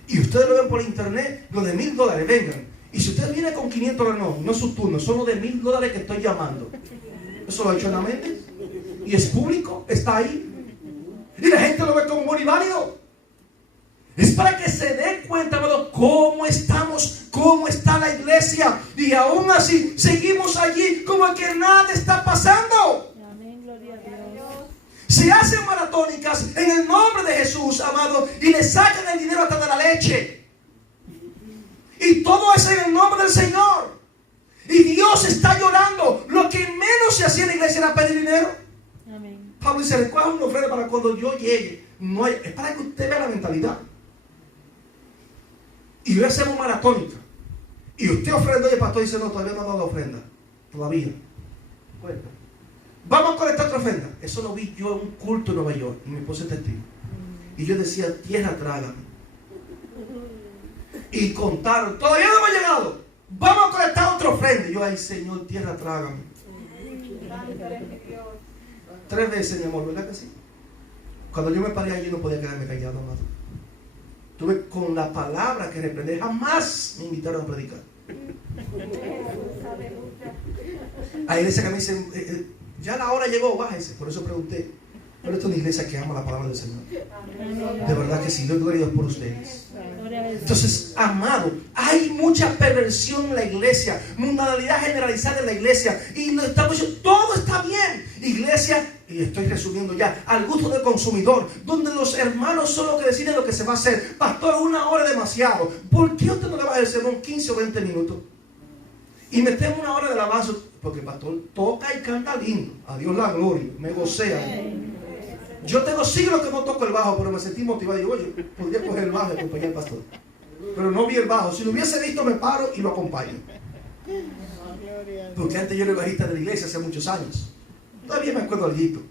Y ustedes lo ven por internet, lo de $1000, vengan. Y si usted viene con $500, no es su turno, son los de $1000 que estoy llamando. Eso lo ha hecho Ana Méndez. Y es público, está ahí. Y la gente lo ve como bueno y válido. Es para que se dé cuenta, hermano, cómo estamos, cómo está la iglesia. Y aún así seguimos allí como que nada está pasando. Amén, gloria a Dios. Se hacen maratónicas en el nombre de Jesús, amado, y le sacan el dinero hasta de la leche. Y todo eso en el nombre del Señor. Y Dios está llorando. Lo que menos se hacía en la iglesia era pedir dinero. Amén. Pablo dice: recuerda una ofrenda para cuando yo llegue. No hay, es para que usted vea la mentalidad. Y hoy hacemos maratónica. Y usted ofrenda y el pastor dice: no, todavía no ha dado la ofrenda. Todavía. Bueno, vamos a colectar otra ofrenda. Eso lo vi yo en un culto en Nueva York. Y mi esposa es testigo. Y yo decía: tierra, trágame. Y contaron: todavía no hemos llegado. Vamos a colectar otra ofrenda. Y yo: ay, Señor, tierra, trágame. 3 veces, mi amor, ¿verdad que sí? Cuando yo me paré allí no podía quedarme callado, amado. Tuve con la palabra que reprender. Jamás me invitaron a predicar. Hay iglesia que me dicen: ya la hora llegó, bájese. Por eso pregunté. Pero esta es una iglesia que ama la palabra del Señor. De verdad que sí. Yo gloria a Dios por ustedes. Entonces, amado, hay mucha perversión en la iglesia, mundanalidad generalizada en la iglesia, y lo estamos diciendo, todo está bien. Iglesia, y estoy resumiendo ya, al gusto del consumidor, donde los hermanos son los que deciden lo que se va a hacer. Pastor, 1 hora es demasiado. ¿Por qué usted no le va a el sermón 15 o 20 minutos? Y metemos 1 hora de alabanza, porque el pastor toca y canta lindo. A Dios la gloria, me gocea. Yo tengo siglos que no toco el bajo, pero me sentí motivado. Digo: oye, podría coger el bajo y acompañar al pastor. Pero no vi el bajo. Si lo hubiese visto, me paro y lo acompaño. Porque antes yo era el bajista de la iglesia hace muchos años. Todavía me acuerdo algo.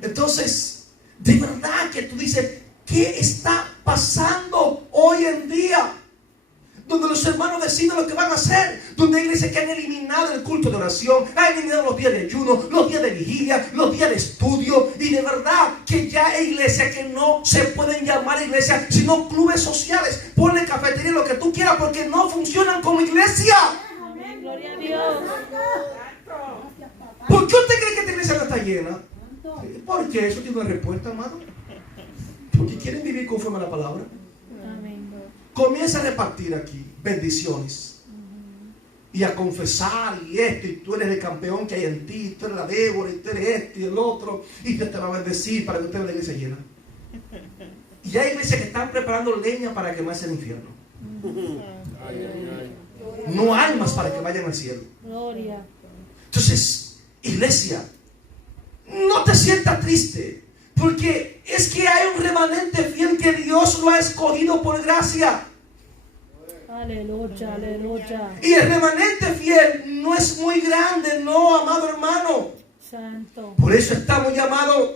Entonces, de verdad que tú dices: ¿qué está pasando hoy en día? Donde los hermanos vecinos lo que van a hacer. Donde hay iglesias que han eliminado el culto de oración, han eliminado los días de ayuno, los días de vigilia, los días de estudio. Y de verdad que ya hay iglesias que no se pueden llamar iglesias, sino clubes sociales. Ponle cafetería, lo que tú quieras, porque no funcionan como iglesia. Amén. Gloria a Dios. ¿Por qué usted cree que esta iglesia no está llena? Porque eso tiene una respuesta, amado. Porque quieren vivir conforme a la palabra. Amén. Comienza a repartir aquí bendiciones y a confesar y esto, y tú eres el campeón que hay en ti, tú eres la Débora, y tú eres este y el otro, y Dios te va a bendecir para que usted vea la iglesia llena. Y hay iglesias que están preparando leña para quemarse el infierno, no almas para que vayan al cielo. Gloria. Entonces, iglesia, no te sientas triste, porque es que hay un remanente fiel que Dios lo ha escogido por gracia. Aleluya, aleluya. Y el remanente fiel no es muy grande, no, amado hermano. Santo. Por eso estamos llamados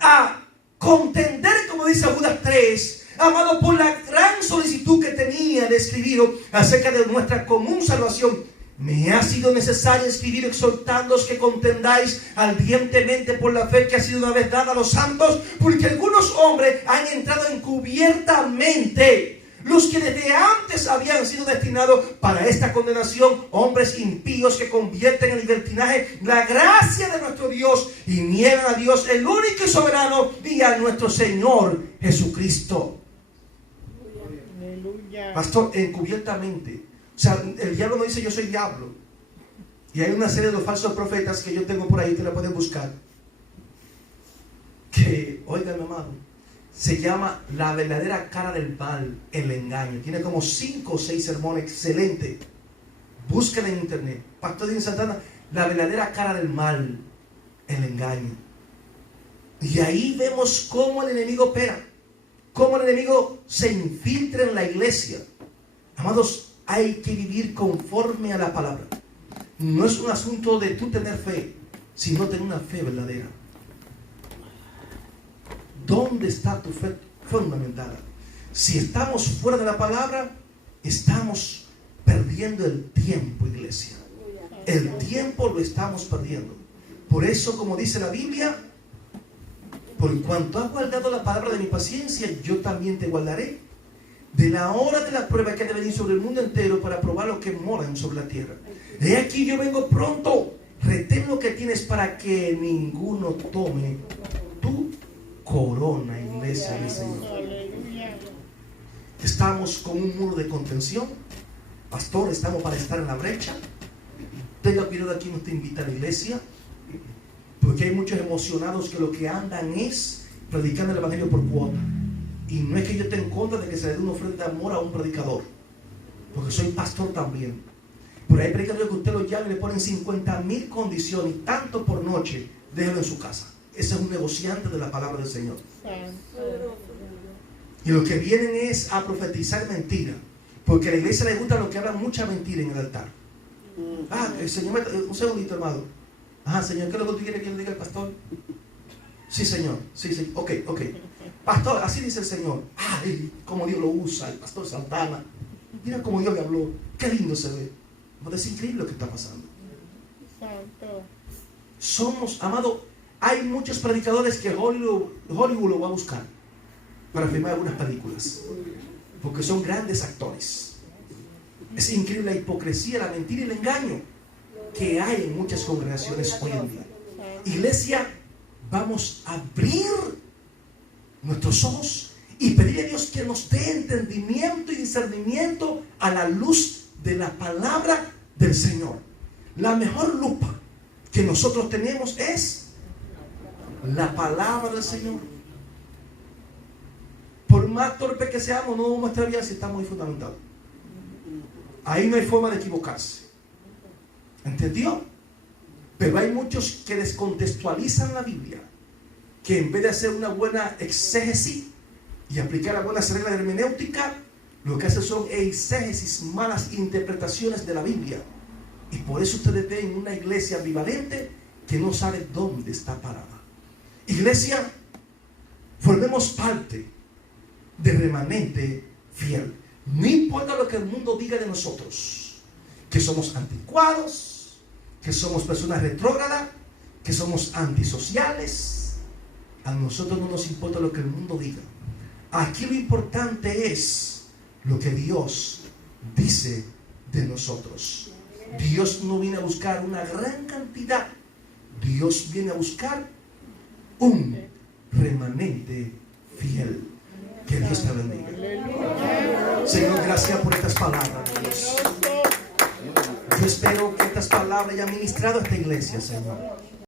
a contender, como dice Judas 3, amado, por la gran solicitud que tenía de escribir acerca de nuestra común salvación. Me ha sido necesario escribir exhortándoos que contendáis ardientemente por la fe que ha sido una vez dada a los santos, porque algunos hombres han entrado encubiertamente, los que desde antes habían sido destinados para esta condenación, hombres impíos que convierten en libertinaje la gracia de nuestro Dios y niegan a Dios el único y soberano y a nuestro Señor Jesucristo. Aleluya. Pastor, encubiertamente. O sea, el diablo no dice yo soy diablo. Y hay una serie de falsos profetas que yo tengo por ahí, que la pueden buscar. Que, oigan, amado, se llama La verdadera cara del mal, el engaño. Tiene como 5 o 6 sermones excelentes. Búsquenla en internet. Pastor Dean Santana, La verdadera cara del mal, el engaño. Y ahí vemos cómo el enemigo opera, cómo el enemigo se infiltra en la iglesia. Amados, hay que vivir conforme a la palabra. No es un asunto de tú tener fe, sino tener una fe verdadera. ¿Dónde está tu fe fundamentada? Si estamos fuera de la palabra, estamos perdiendo el tiempo, iglesia. El tiempo lo estamos perdiendo. Por eso, como dice la Biblia, por cuanto has guardado la palabra de mi paciencia, yo también te guardaré de la hora de la prueba que ha de venir sobre el mundo entero para probar los que moran sobre la tierra. He aquí yo vengo pronto. Retén lo que tienes para que ninguno tome tu corona, iglesia del Señor. Estamos con un muro de contención. Pastor, estamos para estar en la brecha. Tenga cuidado a quien usted invita a la iglesia, porque hay muchos emocionados que lo que andan es predicando el evangelio por cuota. Y no es que yo esté en contra de que se le dé una ofrenda de amor a un predicador, porque soy pastor también. Pero hay predicadores que usted lo llama y le ponen 50,000 condiciones, tanto por noche, déjelo en su casa. Ese es un negociante de la palabra del Señor. Y lo que vienen es a profetizar mentira, porque a la iglesia le gusta lo que hablan mucha mentira en el altar. El Señor, un segundito, hermano. Señor, ¿qué es lo que tú quieres que le diga al pastor? Sí, Señor. Sí, ok. Pastor, así dice el Señor. Ay, cómo Dios lo usa, el pastor Santana. Mira cómo Dios le habló. Qué lindo se ve. Es increíble lo que está pasando. Somos, amado, hay muchos predicadores que Hollywood lo va a buscar para filmar algunas películas, porque son grandes actores. Es increíble la hipocresía, la mentira y el engaño que hay en muchas congregaciones hoy en día. Iglesia, vamos a abrir nuestros ojos y pedir a Dios que nos dé entendimiento y discernimiento a la luz de la palabra del Señor. La mejor lupa que nosotros tenemos es la palabra del Señor. Por más torpe que seamos, no vamos a estar bien si estamos muy fundamentados. Ahí no hay forma de equivocarse. ¿Entendió? Pero hay muchos que descontextualizan la Biblia, que en vez de hacer una buena exégesis y aplicar las buenas reglas de hermenéutica, lo que hacen son exégesis, malas interpretaciones de la Biblia. Y por eso ustedes ven una iglesia ambivalente que no sabe dónde está parada. Iglesia, formemos parte del remanente fiel. No importa importa lo que el mundo diga de nosotros, que somos anticuados, que somos personas retrógradas, que somos antisociales. A nosotros no nos importa lo que el mundo diga. Aquí lo importante es lo que Dios dice de nosotros. Dios no viene a buscar una gran cantidad. Dios viene a buscar un remanente fiel. Que Dios te bendiga. Señor, gracias por estas palabras, Dios. Yo espero que estas palabras hayan ministrado a esta iglesia, Señor.